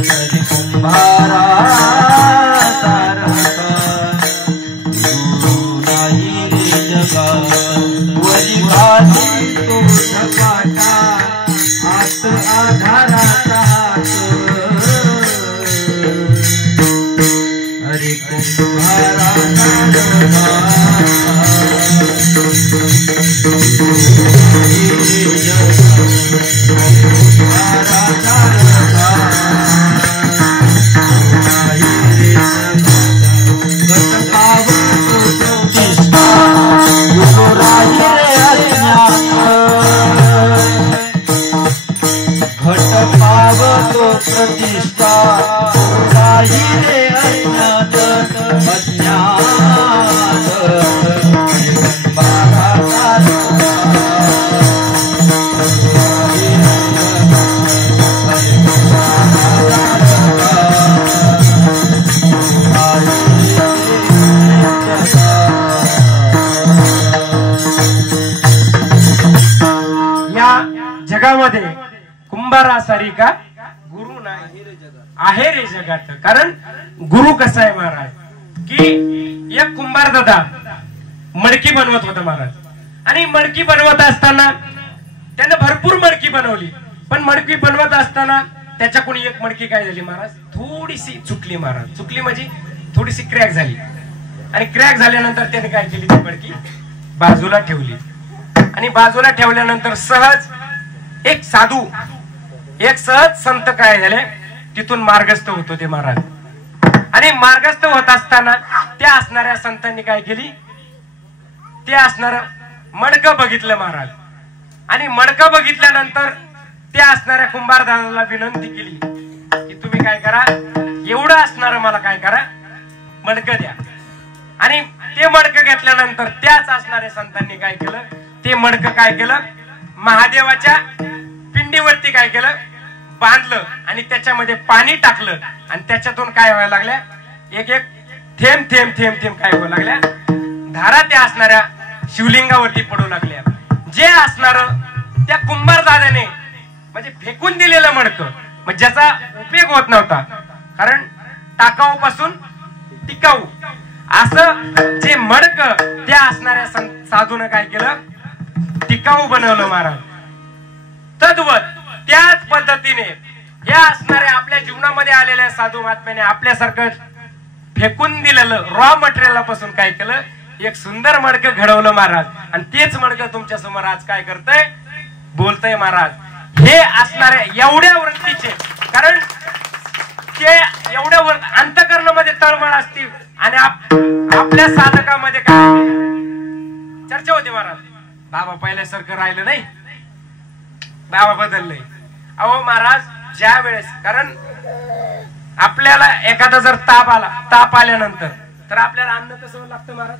अरे कुंभारा सारखा गुरु नाही रे जगात, वरी भाती तो झपाटा आत आधाराचा हरे कुंभारा घट पावतो प्रतिष्ठा राही रे अज्ञात अज्ञात या जगामध्ये कुंभारासारी का गुरु नाही आहे रे जगात. कारण गुरु कसा आहे महाराज, की एक कुंभार दादा मडकी बनवत होता महाराज, आणि मडकी बनवत असताना त्याने भरपूर मडकी बनवली, पण मडकी बनवत असताना त्याच्याकडून एक मडकी काय झाली महाराज, थोडीशी चुकली महाराज. चुकली म्हणजे थोडीशी क्रॅक झाली, आणि क्रॅक झाल्यानंतर त्याने काय केली, ती मडकी बाजूला ठेवली, आणि बाजूला ठेवल्यानंतर सहज एक साधू, एक सहज संत काय झाले, तिथून मार्गस्थ होतो ते महाराज. आणि मार्गस्थ होत असताना त्या असणाऱ्या संतांनी काय केली, ते असणार मडकं बघितलं महाराज, आणि मडकं बघितल्यानंतर त्या असणाऱ्या कुंभार दादाला विनंती केली की तुम्ही काय करा, एवढं असणार मला काय करा, मडकं द्या. आणि ते मडकं घेतल्यानंतर त्याच असणाऱ्या संतांनी काय केलं, ते मडकं काय केलं, महादेवाच्या पिंडीवरती काय केलं, बांधलं, आणि त्याच्यामध्ये पाणी टाकलं, आणि त्याच्यातून काय व्हायला लागल्या, एक एक थेंब थेंब थेंब थेंब काय व्हायला लागल्या, धारा त्या असणाऱ्या शिवलिंगावरती पडू लागल्या. जे असणार त्या कुंभार दादाने म्हणजे फेकून दिलेलं मडकं, म्हणजे ज्याचा उपयोग होत नव्हता, कारण टाकाऊ पासून टिकाऊ असं जे मडकं त्या असणाऱ्या साधून काय केलं, टिकाऊ बनवलं महाराज. तद्वत त्याच पद्धतीने या असणाऱ्या आपल्या जीवनामध्ये आलेल्या साधू महात्म्याने आपल्यासारखं फेकून दिलेलं रॉ मटेरियल पासून काय केलं, एक सुंदर मडकं घडवलं महाराज. आणि तेच मडकं तुमच्या समोर आज काय करतंय, बोलतंय महाराज. हे असणाऱ्या एवढ्या वृत्तीचे, कारण ते एवढ्या अंतःकरणामध्ये तळमळ असतील, आणि आपल्या साधकामध्ये काय चर्चा होती महाराज, बाबा पहिल्यासारखं राहिलं नाही, बाबा बदललंय. अहो महाराज, ज्या वेळेस, कारण आपल्याला एखादा जर ताप आल्यानंतर तर आपल्याला अन्न कसं लागतं महाराज,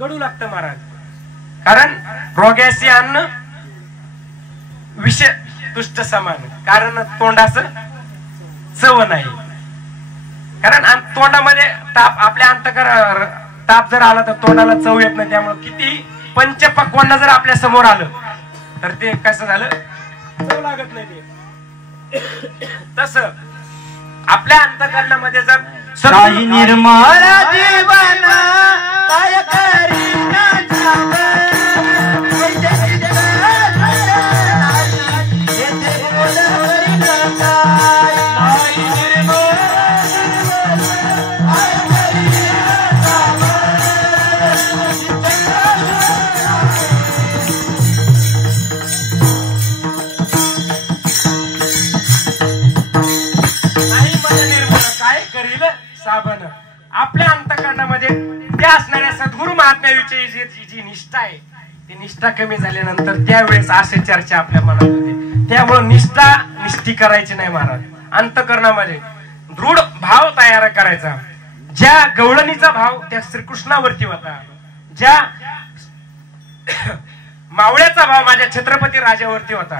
कडू लागतं महाराज. कारण रोग्याचे अन्न विष तुष्ट समान, कारण तोंडाचं चव नाही, कारण तोंडामध्ये ताप, आपल्या ताप जर आला तर तोंडाला चव येत नाही. त्यामुळे किती पंचपक्वान्न जर आपल्या समोर आलं तर ते कसं झालं, चव लागत नाही ते. तसं आपल्या अंतःकरणामध्ये जर साई निर्मळ जीवन काय करीना साबण. आपल्या अंतःकरणामध्ये त्या असणाऱ्या सद्गुरु महात्म्याविषयी जी निष्ठा आहे, ती निष्ठा कमी झाल्यानंतर त्यावेळेस असे चर्चा आपल्या मनात होते. त्यामुळे निष्ठी करायची नाही महाराज. अंतःकरणामध्ये दृढ भाव तयार करायचा. ज्या गवळणीचा भाव त्या श्रीकृष्णावरती होता, ज्या मावळ्याचा भाव माझ्या छत्रपती राजावरती होता.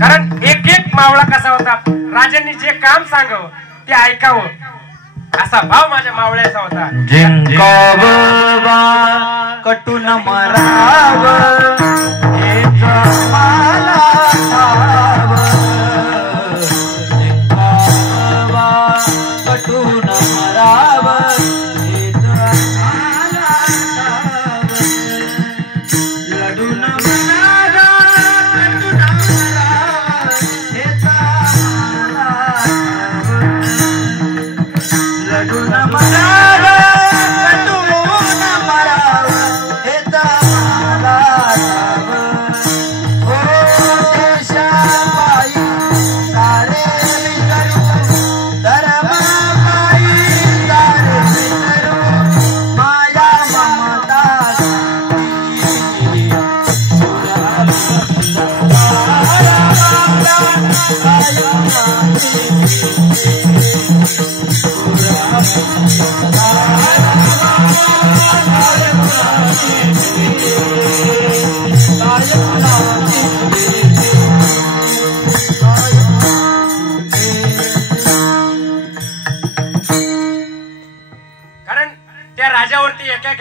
कारण एक एक मावळा कसा होता, राजांनी जे काम सांगावं ते ऐकावं असा भाव माझ्या मावळ्याचा होता. जिंकावं बा कटून मरावं हेच मला ठावं. जिंकावं बा कटून मरावं हेच मला ठावं. लढून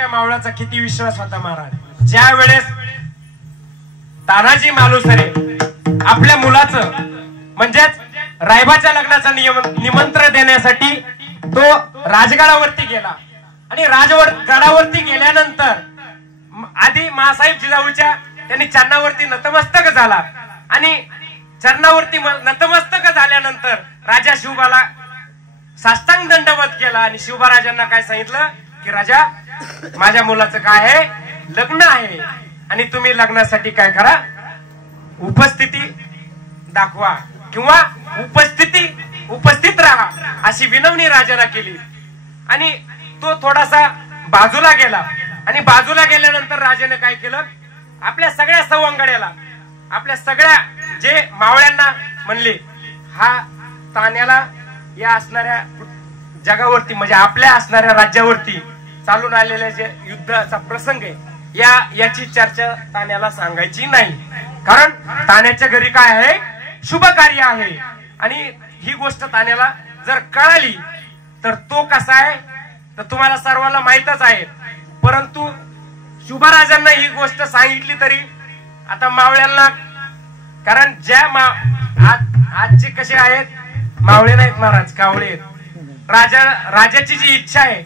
मावळाचा किती विश्वास होता महाराज. ज्या वेळेस तानाजी मालुसरे आपल्या मुलाचं म्हणजेच रायबाच्या लग्नाचं निमंत्रण देण्यासाठी तो राजगडावरती गेला. आणि गडावरती गेल्यानंतर आधी मासाहेब जिजाऊच्या त्यांनी चरणावरती नतमस्तक झाला. आणि चरणावरती नतमस्तक झाल्यानंतर राजा शिवबाला साष्टांग दंडवत केला. आणि शिवबा राजांना काय सांगितलं की राजा, माझ्या मुलाचं काय आहे, लग्न आहे आणि तुम्ही लग्नासाठी काय करा, उपस्थिती दाखवा किंवा उपस्थित राहा अशी विनवणी राजाला केली. आणि तो थोडासा बाजूला गेला. आणि बाजूला गेल्यानंतर राजाने काय केलं, आपल्या सगळ्या सवंगड्याला, आपल्या सगळ्या जे मावळ्यांना म्हणले, हा तान्याला या असणाऱ्या जगावरती म्हणजे आपल्या असणाऱ्या राज्यावरती चालून आलेल्या जे युद्धाचा प्रसंग आहे याची चर्चा तान्याला सांगायची नाही. कारण तान्याच्या घरी काय आहे, शुभ कार्य आहे. आणि ही गोष्ट तान्याला जर कळाली तर तो कसा आहे तर तुम्हाला सर्वांना माहितच आहे. परंतु शुभराजांना ही गोष्ट सांगितली तरी आता मावळ्यांना, कारण ज्या आजचे कसे आहेत, मावळे नाहीत महाराज, कावळे आहेत. राजाची जी इच्छा आहे,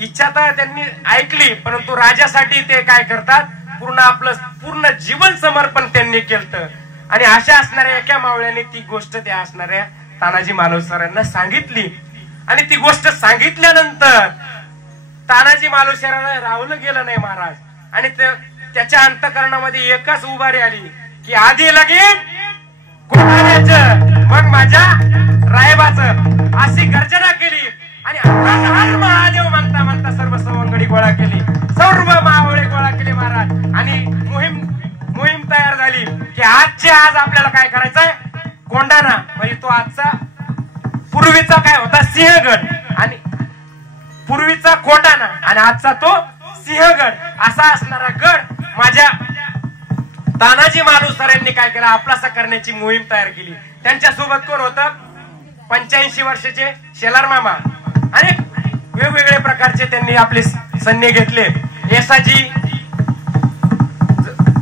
इच्छा तर त्यांनी ऐकली, परंतु राजासाठी ते काय करतात, पूर्ण जीवन समर्पण त्यांनी केलं. आणि अशा असणाऱ्या एका मावळ्याने ती गोष्ट त्या असणाऱ्या तानाजी मालुसरेंना सांगितली. आणि ती गोष्ट सांगितल्यानंतर तानाजी मालुसरेंना राहून गेलं नाही महाराज. आणि त्याच्या अंतःकरणामध्ये एकच उभारी आली की आधी लगीन कोणाचं मग माझ्या रायबाचं, अशी गर्जना केली. आणि हर महादेव म्हणता म्हणता सर्व सवंगडी गोळा केली, सर्व मावळे गोळा केले महाराज. आणि मोहीम तयार झाली की आज आपल्याला काय करायचंय, कोंढाणा म्हणजे तो आजचा पूर्वीचा काय होता सिंहगड, आणि पूर्वीचा कोंढाणा आणि आजचा तो सिंहगड असा असणारा गड माझ्या तानाजी मालुसरेंनी काय केलं, आपलासा करण्याची मोहीम तयार केली. त्यांच्या सोबत कोण होतं, 85 वर्षाचे शेलार मामा. अनेक वेगवेगळे प्रकारचे त्यांनी आपले सैन्य घेतले.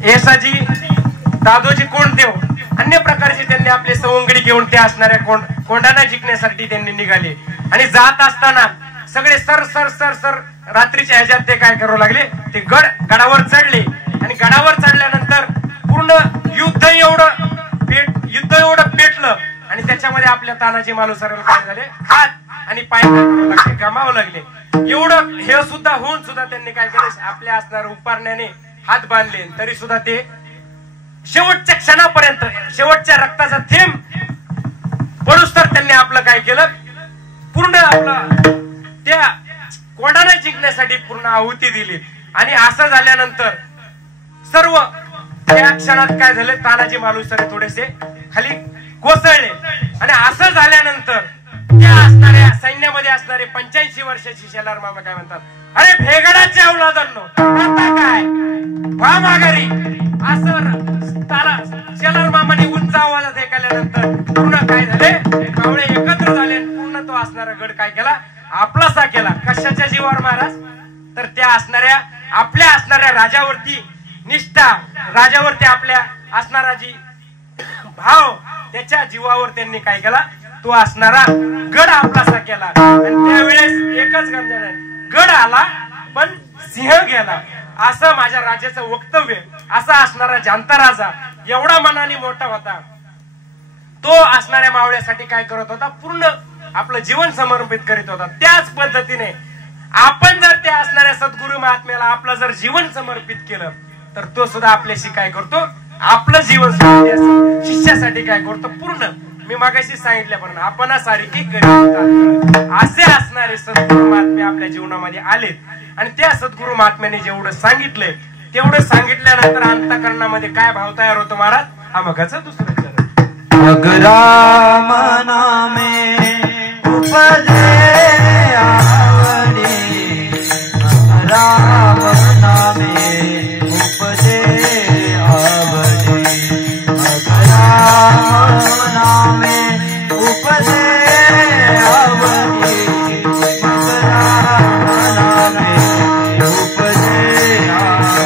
येसाजी दादोजी कोंडदेव, अन्य प्रकारचे त्यांनी आपले सवंगडी घेऊन त्या असणाऱ्या कोंढाणा जिंकण्यासाठी त्यांनी निघाले. आणि जात असताना सगळे सर रात्रीच्या ह्याच्यात ते काय करू लागले, ते गडावर चढले. आणि गडावर चढल्यानंतर पूर्ण युद्ध एवढं पेटलं. आणि त्याच्यामध्ये आपल्या तानाजी मालुसरेला काय झाले, हात आणि पाय गमावं लागले. एवढं हे सुद्धा होऊन सुद्धा त्यांनी काय केलं, आपल्या असणाऱ्या उपारण्याने हात बांधले. तरी सुद्धा ते शेवटच्या क्षणापर्यंत, शेवटच्या रक्ताचा थेंब पडूस तर त्यांनी आपलं काय केलं, पूर्ण आपलं त्या कोंढाणा जिंकण्यासाठी पूर्ण आहुती दिली. आणि असं झाल्यानंतर सर्व त्या क्षणात काय झाले, तानाजी मालुसरे थोडेसे खाली कोसळले. आणि असं झाल्यानंतर त्या असणाऱ्या सैन्यामध्ये असणारे 85 वर्षाची शेलार मामा काय म्हणतात, अरे भेगडाचे अवलादांनो आता काय वा माघारी, असं ताला शेलार मामाने उंच आवाजात ऐकल्यानंतर पूर्ण काय झाले, मावळे एकत्र झाले आणि पूर्ण तो असणारा गड काय केला, आपलासा केला. कशाच्या जीवावर महाराज, तर त्या असणाऱ्या आपल्या असणाऱ्या राजावरती निष्ठा, राजावरती आपल्या असणारा जी भाव, त्याच्या जीवावर त्यांनी काय केला, तो असणारा गड आपलासा केला. आणि त्यावेळेस एकच गड आला पण सिंह गेला, असं माझ्या राजाचं वक्तव्य. असा असणारा जाणता राजा एवढा मनाने मोठा होता, तो असणाऱ्या मावळ्यासाठी काय करत होता, पूर्ण आपलं जीवन समर्पित करीत होता. त्याच पद्धतीने आपण जर त्या असणाऱ्या सद्गुरु महात्म्याला आपलं जर जीवन समर्पित केलं तर तो सुद्धा आपल्याशी काय करतो, आपलं जीवन शिष्यासाठी काय करतो पूर्ण. मी मागाशी सांगितल्याप्रमाणे आपण सारखी करीत असे असणारे सद्गुरु महात्मे आपल्या जीवनामध्ये आलेत. आणि त्या सद्गुरु महात्म्याने जेवढं सांगितलंय तेवढं सांगितल्यानंतर अंतःकरणामध्ये काय भाव तयार होतो महाराज, हा मगाच दुसरं चरण. राम नामे उपदे आवडी, राम नामे उपदे आवडी, राम नामे उपदे आवडी, राम नामे उपदे आवडी,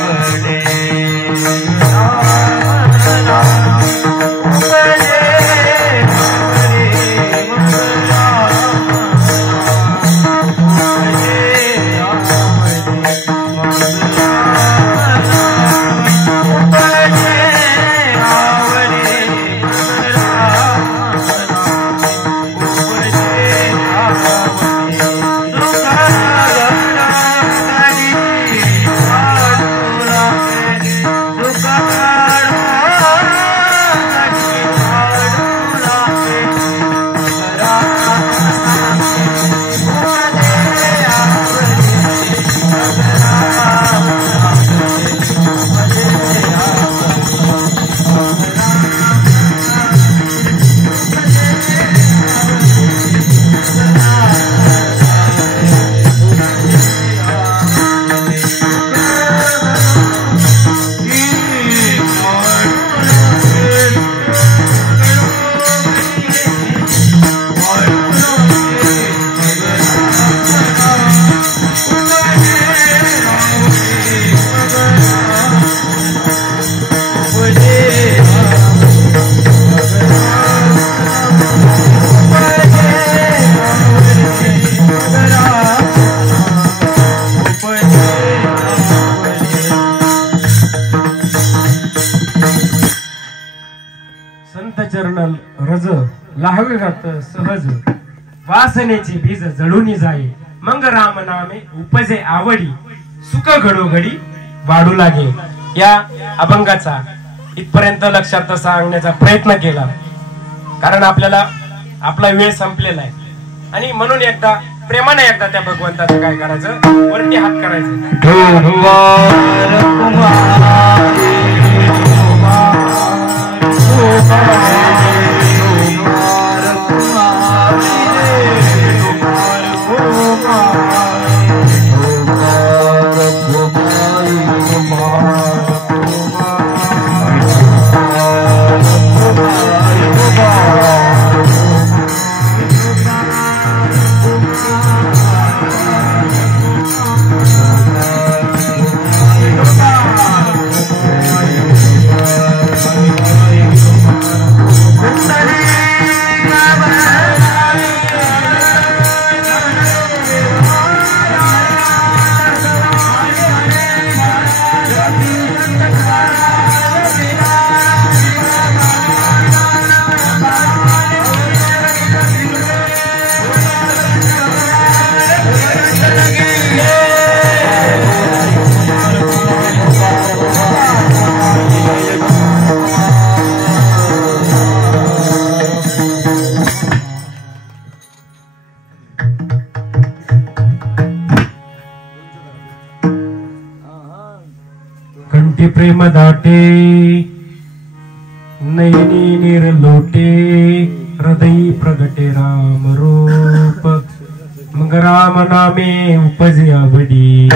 रज लाहवे घात सहज, वासनेची बीज जळून जाई, मग राम नामे उपजे आवडी, सुख घडोघडी वाढू लागे. या अभंगाचा इथपर्यंत लक्षात सांगण्याचा प्रयत्न केला, कारण आपल्याला आपला वेळ संपलेला आहे. आणि म्हणून एकदा प्रेमाने एकदा त्या भगवंताचं काय करायचं, वरती हात करायचं. प्रेम दाटे नयनी निर्लोटे, हृदयी प्रगटे राम रूप, मग राम नामे उपजे आवडी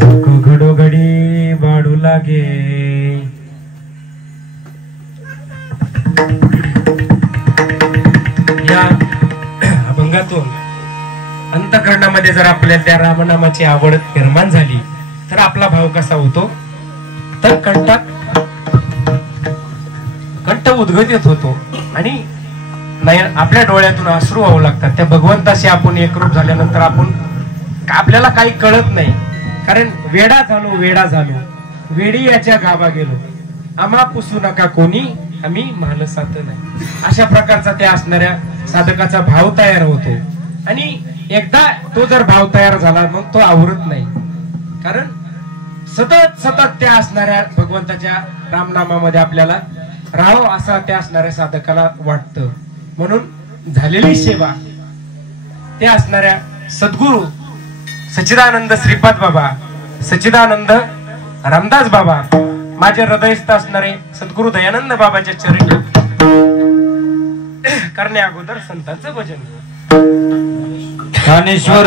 सुख घडोघडी वाढू लागे. या अभंगातून अंतःकरणामध्ये जर आपल्याला त्या रामनामाची आवड निर्माण झाली तर आपला भाव कसा होतो तर कंठ उद्गतित होतो आणि नाही आपल्या डोळ्यातून अश्रू वाहू लागतात. त्या भगवंताशी आपण एकरूप झाल्यानंतर आपण आपल्याला काही कळत नाही. कारण वेडा झालो वेडी याच्या गावा गेलो आम्हा पुसू नका कोणी आम्ही मानसात नाही. अशा प्रकारचा त्या असणाऱ्या साधकाचा भाव तयार होतो आणि एकदा तो जर भाव तयार झाला मग तो आवरत नाही. कारण सतत त्या असणाऱ्या भगवंताच्या रामनामामध्ये आपल्याला राहावं असं त्या असणाऱ्या साधकाला वाटतं. म्हणून झालेली सेवा त्या असणाऱ्या सद्गुरु सच्चिदानंद श्रीपाद बाबा, सच्चिदानंद रामदास बाबा, माझे हृदयस्थ असणारे सद्गुरु दयानंद बाबाच्या चरणी करण्या अगोदर संतांचं भजन. ज्ञानेश्वर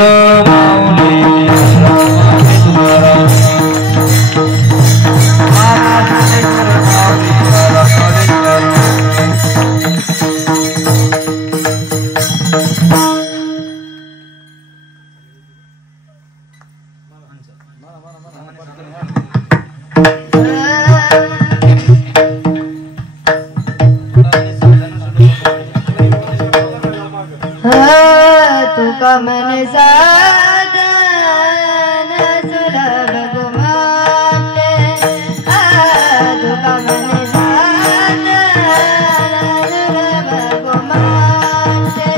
तुका मन साधन सुलभ गुमाते, तुका मन साधन सुलभ गुमाते.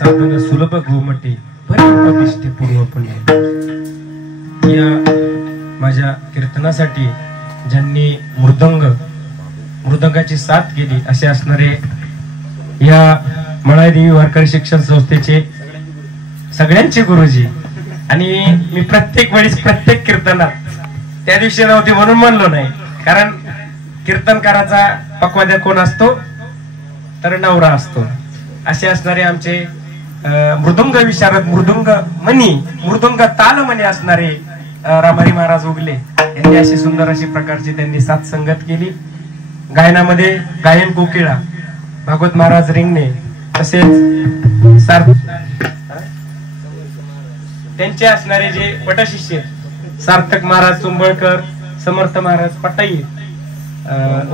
साधन सुलभ गोमटे परिप्रतिष्ठे पूर्व पुण्य. या माझ्या कीर्तनासाठी ज्यांनी मृदंगाची साथ केली असे असणारे या मळादेवी वारकरी शिक्षण संस्थेचे सगळ्यांचे गुरुजी. आणि मी प्रत्येक वेळेस प्रत्येक कीर्तनात त्या दिवशी नव्हते म्हणून म्हणलो नाही, कारण कीर्तनकाराचा पक्वाद्या कोण असतो तर नवरा असतो. असे असणारे आमचे मृदुंग विशारद मृदुंग तालमणी असणारे रामारी महाराज उगले यांनी अशी सुंदर अशी प्रकारची त्यांनी साथ संगत केली. गायनामध्ये गायन कोकिळा भागवत महाराज रिंगणे, तसेच त्यांचे असणारे जे पटशिष्य सार्थक महाराज तुंबळकर, समर्थ महाराज पटाई,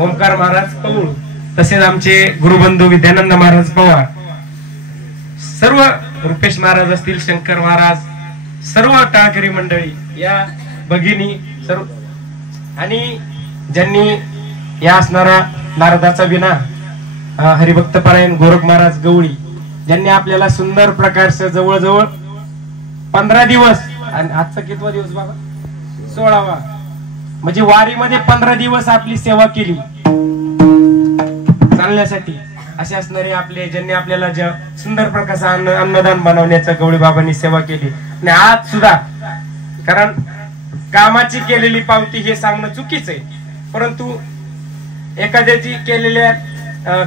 ओमकार महाराज पौळ, तसेच आमचे गुरुबंधू विद्यानंद महाराज पवार, सर्व रुपेश महाराज असतील, शंकर महाराज, सर्व टाळकरी मंडळी, या भगिनी सर्व, आणि ज्यांनी या असणारा नारदाचा विना हरिभक्त पारायण गोरख महाराज गवळी, ज्यांनी आपल्याला सुंदर प्रकारचं जवळजवळ 15 दिवस, आणि आजचा कितवा दिवस बाबा? 16वा, म्हणजे वारीमध्ये 15 दिवस आपली सेवा केली चालण्यासाठी. असे असणारे आपले ज्यांनी आपल्याला सुंदर प्रकारचं अन्नदान बनवण्याचं गवळी बाबांनी सेवा केली. आणि आज सुद्धा, कारण कामाची केलेली पावती हे सांगणं चुकीच आहे, परंतु एखाद्याची केलेल्या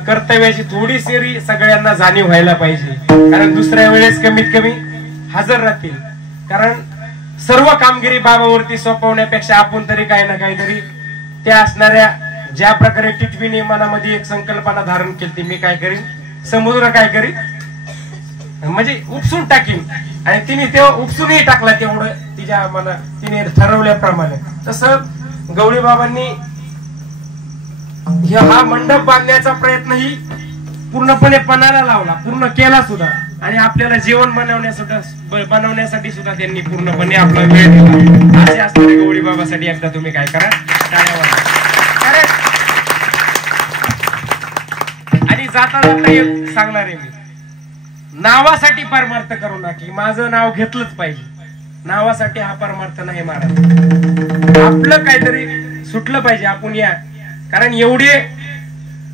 कर्तव्याची थोडीशी सगळ्यांना जाणीव व्हायला पाहिजे, कारण दुसऱ्या वेळेस कमीत कमी हजर राहतील. कारण सर्व कामगिरी बाबावरती सोपवण्यापेक्षा आपण तरी काही ना काहीतरी त्या असणाऱ्या, ज्या प्रकारे टिटवीने मनामध्ये एक संकल्पना धारण केली, मी काय करीन, समुद्र काय करीन, म्हणजे उपसून टाकीन, आणि तिने ते उपसूनही टाकला तेवढं तिच्या तिने ठरवल्याप्रमाणे. तसं गवळी बाबांनी हा मंडप बांधण्याचा प्रयत्नही पूर्णपणे पणाला लावला, पूर्ण केला सुद्धा, आणि आपल्याला जेवण बनवण्यासाठी सुद्धा त्यांनी पूर्णपणे आपला वेळ दिला. असे असणारे गवळी बाबासाठी एकदा तुम्ही काय करा, टाळ्या वाजवा. आणि जाता जाता एक सांगणार आहे मी, नावासाठी परमार्थ करू नका की माझं नाव घेतलंच पाहिजे. नावासाठी हा परमार्थ नाही महाराज, आपलं काहीतरी सुटलं पाहिजे. आपण या, कारण एवढे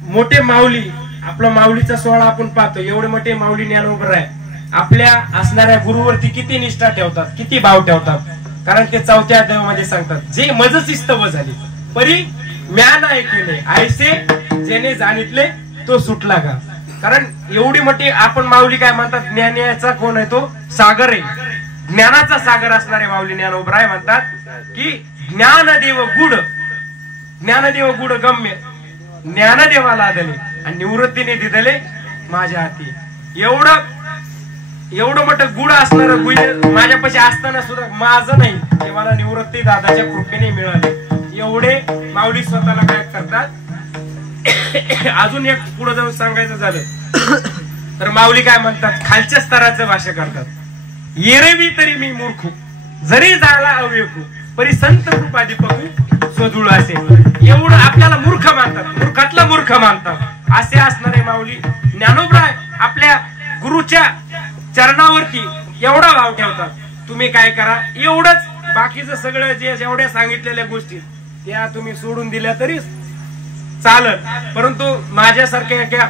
मोठे माऊली, आपला माऊलीचा सोहळा आपण पाहतो, एवढे मोठे माऊली ज्ञानोबर आहे, आपल्या असणाऱ्या गुरुवरती किती निष्ठा ठेवतात, किती भाव ठेवतात. कारण ते 4थ्या अध्यायामध्ये सांगतात, जे मज शिस्तव झाली परी म्या नाही केले, आयसे जेने जाणितले तो सुटला का. कारण एवढी मोठी आपण माऊली काय म्हणतात, ज्ञानाचा कोण आहे तो सागर आहे, ज्ञानाचा सागर असणारे माऊली ज्ञानोबराय म्हणतात की ज्ञानदेव गुड गम्य, ज्ञानदेवाला दिले आणि निवृत्तीने दिदले माझ्या हाती. एवढं मोठं गुड असणार गुण माझ्यापाशी असताना सुद्धा माझं नाही, ते मला निवृत्ती दादाच्या कृपेने मिळाले. एवढे माऊली स्वतःला काय करतात. अजून एक पुढे जाऊन सांगायचं झालं तर माऊली काय म्हणतात, खालच्या स्तराचं भाषा करतात. येरेवी तरी मी मूर्ख, जरी झाला अवेकू, परी संत कृपादीपकू स्वजुळ असे. एवढं आपल्याला मूर्ख मानतात, मूर्खातला मूर्ख मानतात. असे असणारे माऊली ज्ञानोबराय आपल्या गुरुच्या चरणावरती एवढा भाव ठेवतात. तुम्ही काय करा, एवढंच, बाकीचं सगळं जे जेवढ्या सांगितलेल्या गोष्टी त्या तुम्ही सोडून दिल्या तरी चालत. परंतु माझ्यासारख्या एका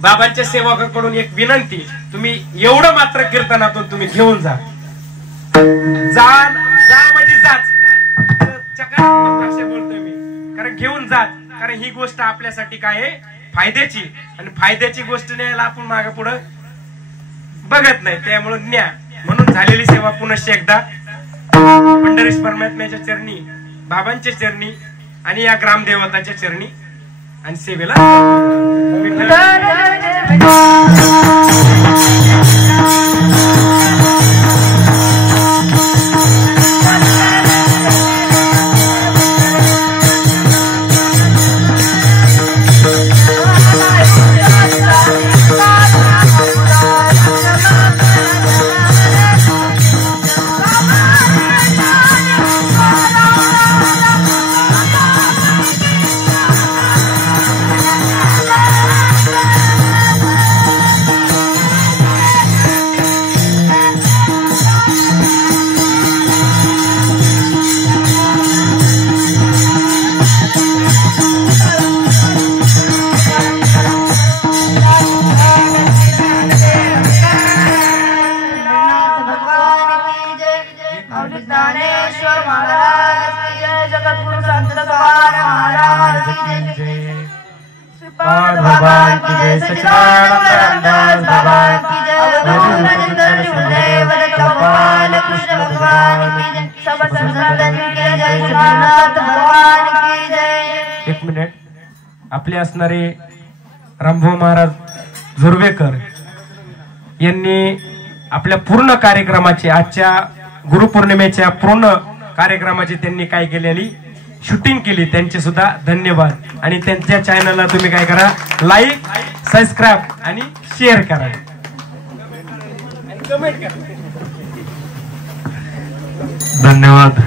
बाबांच्या सेवकाकडून एक विनंती, तुम्ही एवढं मात्र कीर्तनातून तुम्ही घेऊन जा म्हणजे जाच, चकारात्मक भाषा बोलतोय मी, कारण घेऊन जात. कारण ही गोष्ट आपल्यासाठी काय आहे, फायद्याची, आणि फायद्याची गोष्ट न्यायला आपण मागे पुढे बघत नाही, त्यामुळे न्या. म्हणून झालेली सेवा पुनश्च एकदा पंढरीश परमात्म्याच्या चरणी, बाबांच्या चरणी आणि या ग्रामदेवताच्या चरणी आणि सेवेला महाराज की जय, जगतगुरु संत तुकाराम महाराज की जय, श्रीपाद भगवान की जय, सच्चिदानंद रामदास भगवान की जय, अवधूत शिवदेव दत्त गोपाल कृष्ण भगवान की जय, सब संतन की जय, श्रीनाथ भगवान की जय। एक मिनिट, आपले असणारे रामभाऊ महाराज झुर्वेकर यांनी आपल्या पूर्ण कार्यक्रमाची, आजच्या गुरुपौर्णिमेच्या पूर्ण कार्यक्रमाची त्यांनी काय केलेली शूटिंग केली, त्यांचे सुद्धा धन्यवाद। आणि त्यांच्या चॅनलला तुम्ही काय करा, लाईक, सबस्क्राईब आणि शेअर करा आणि कमेंट करा। धन्यवाद।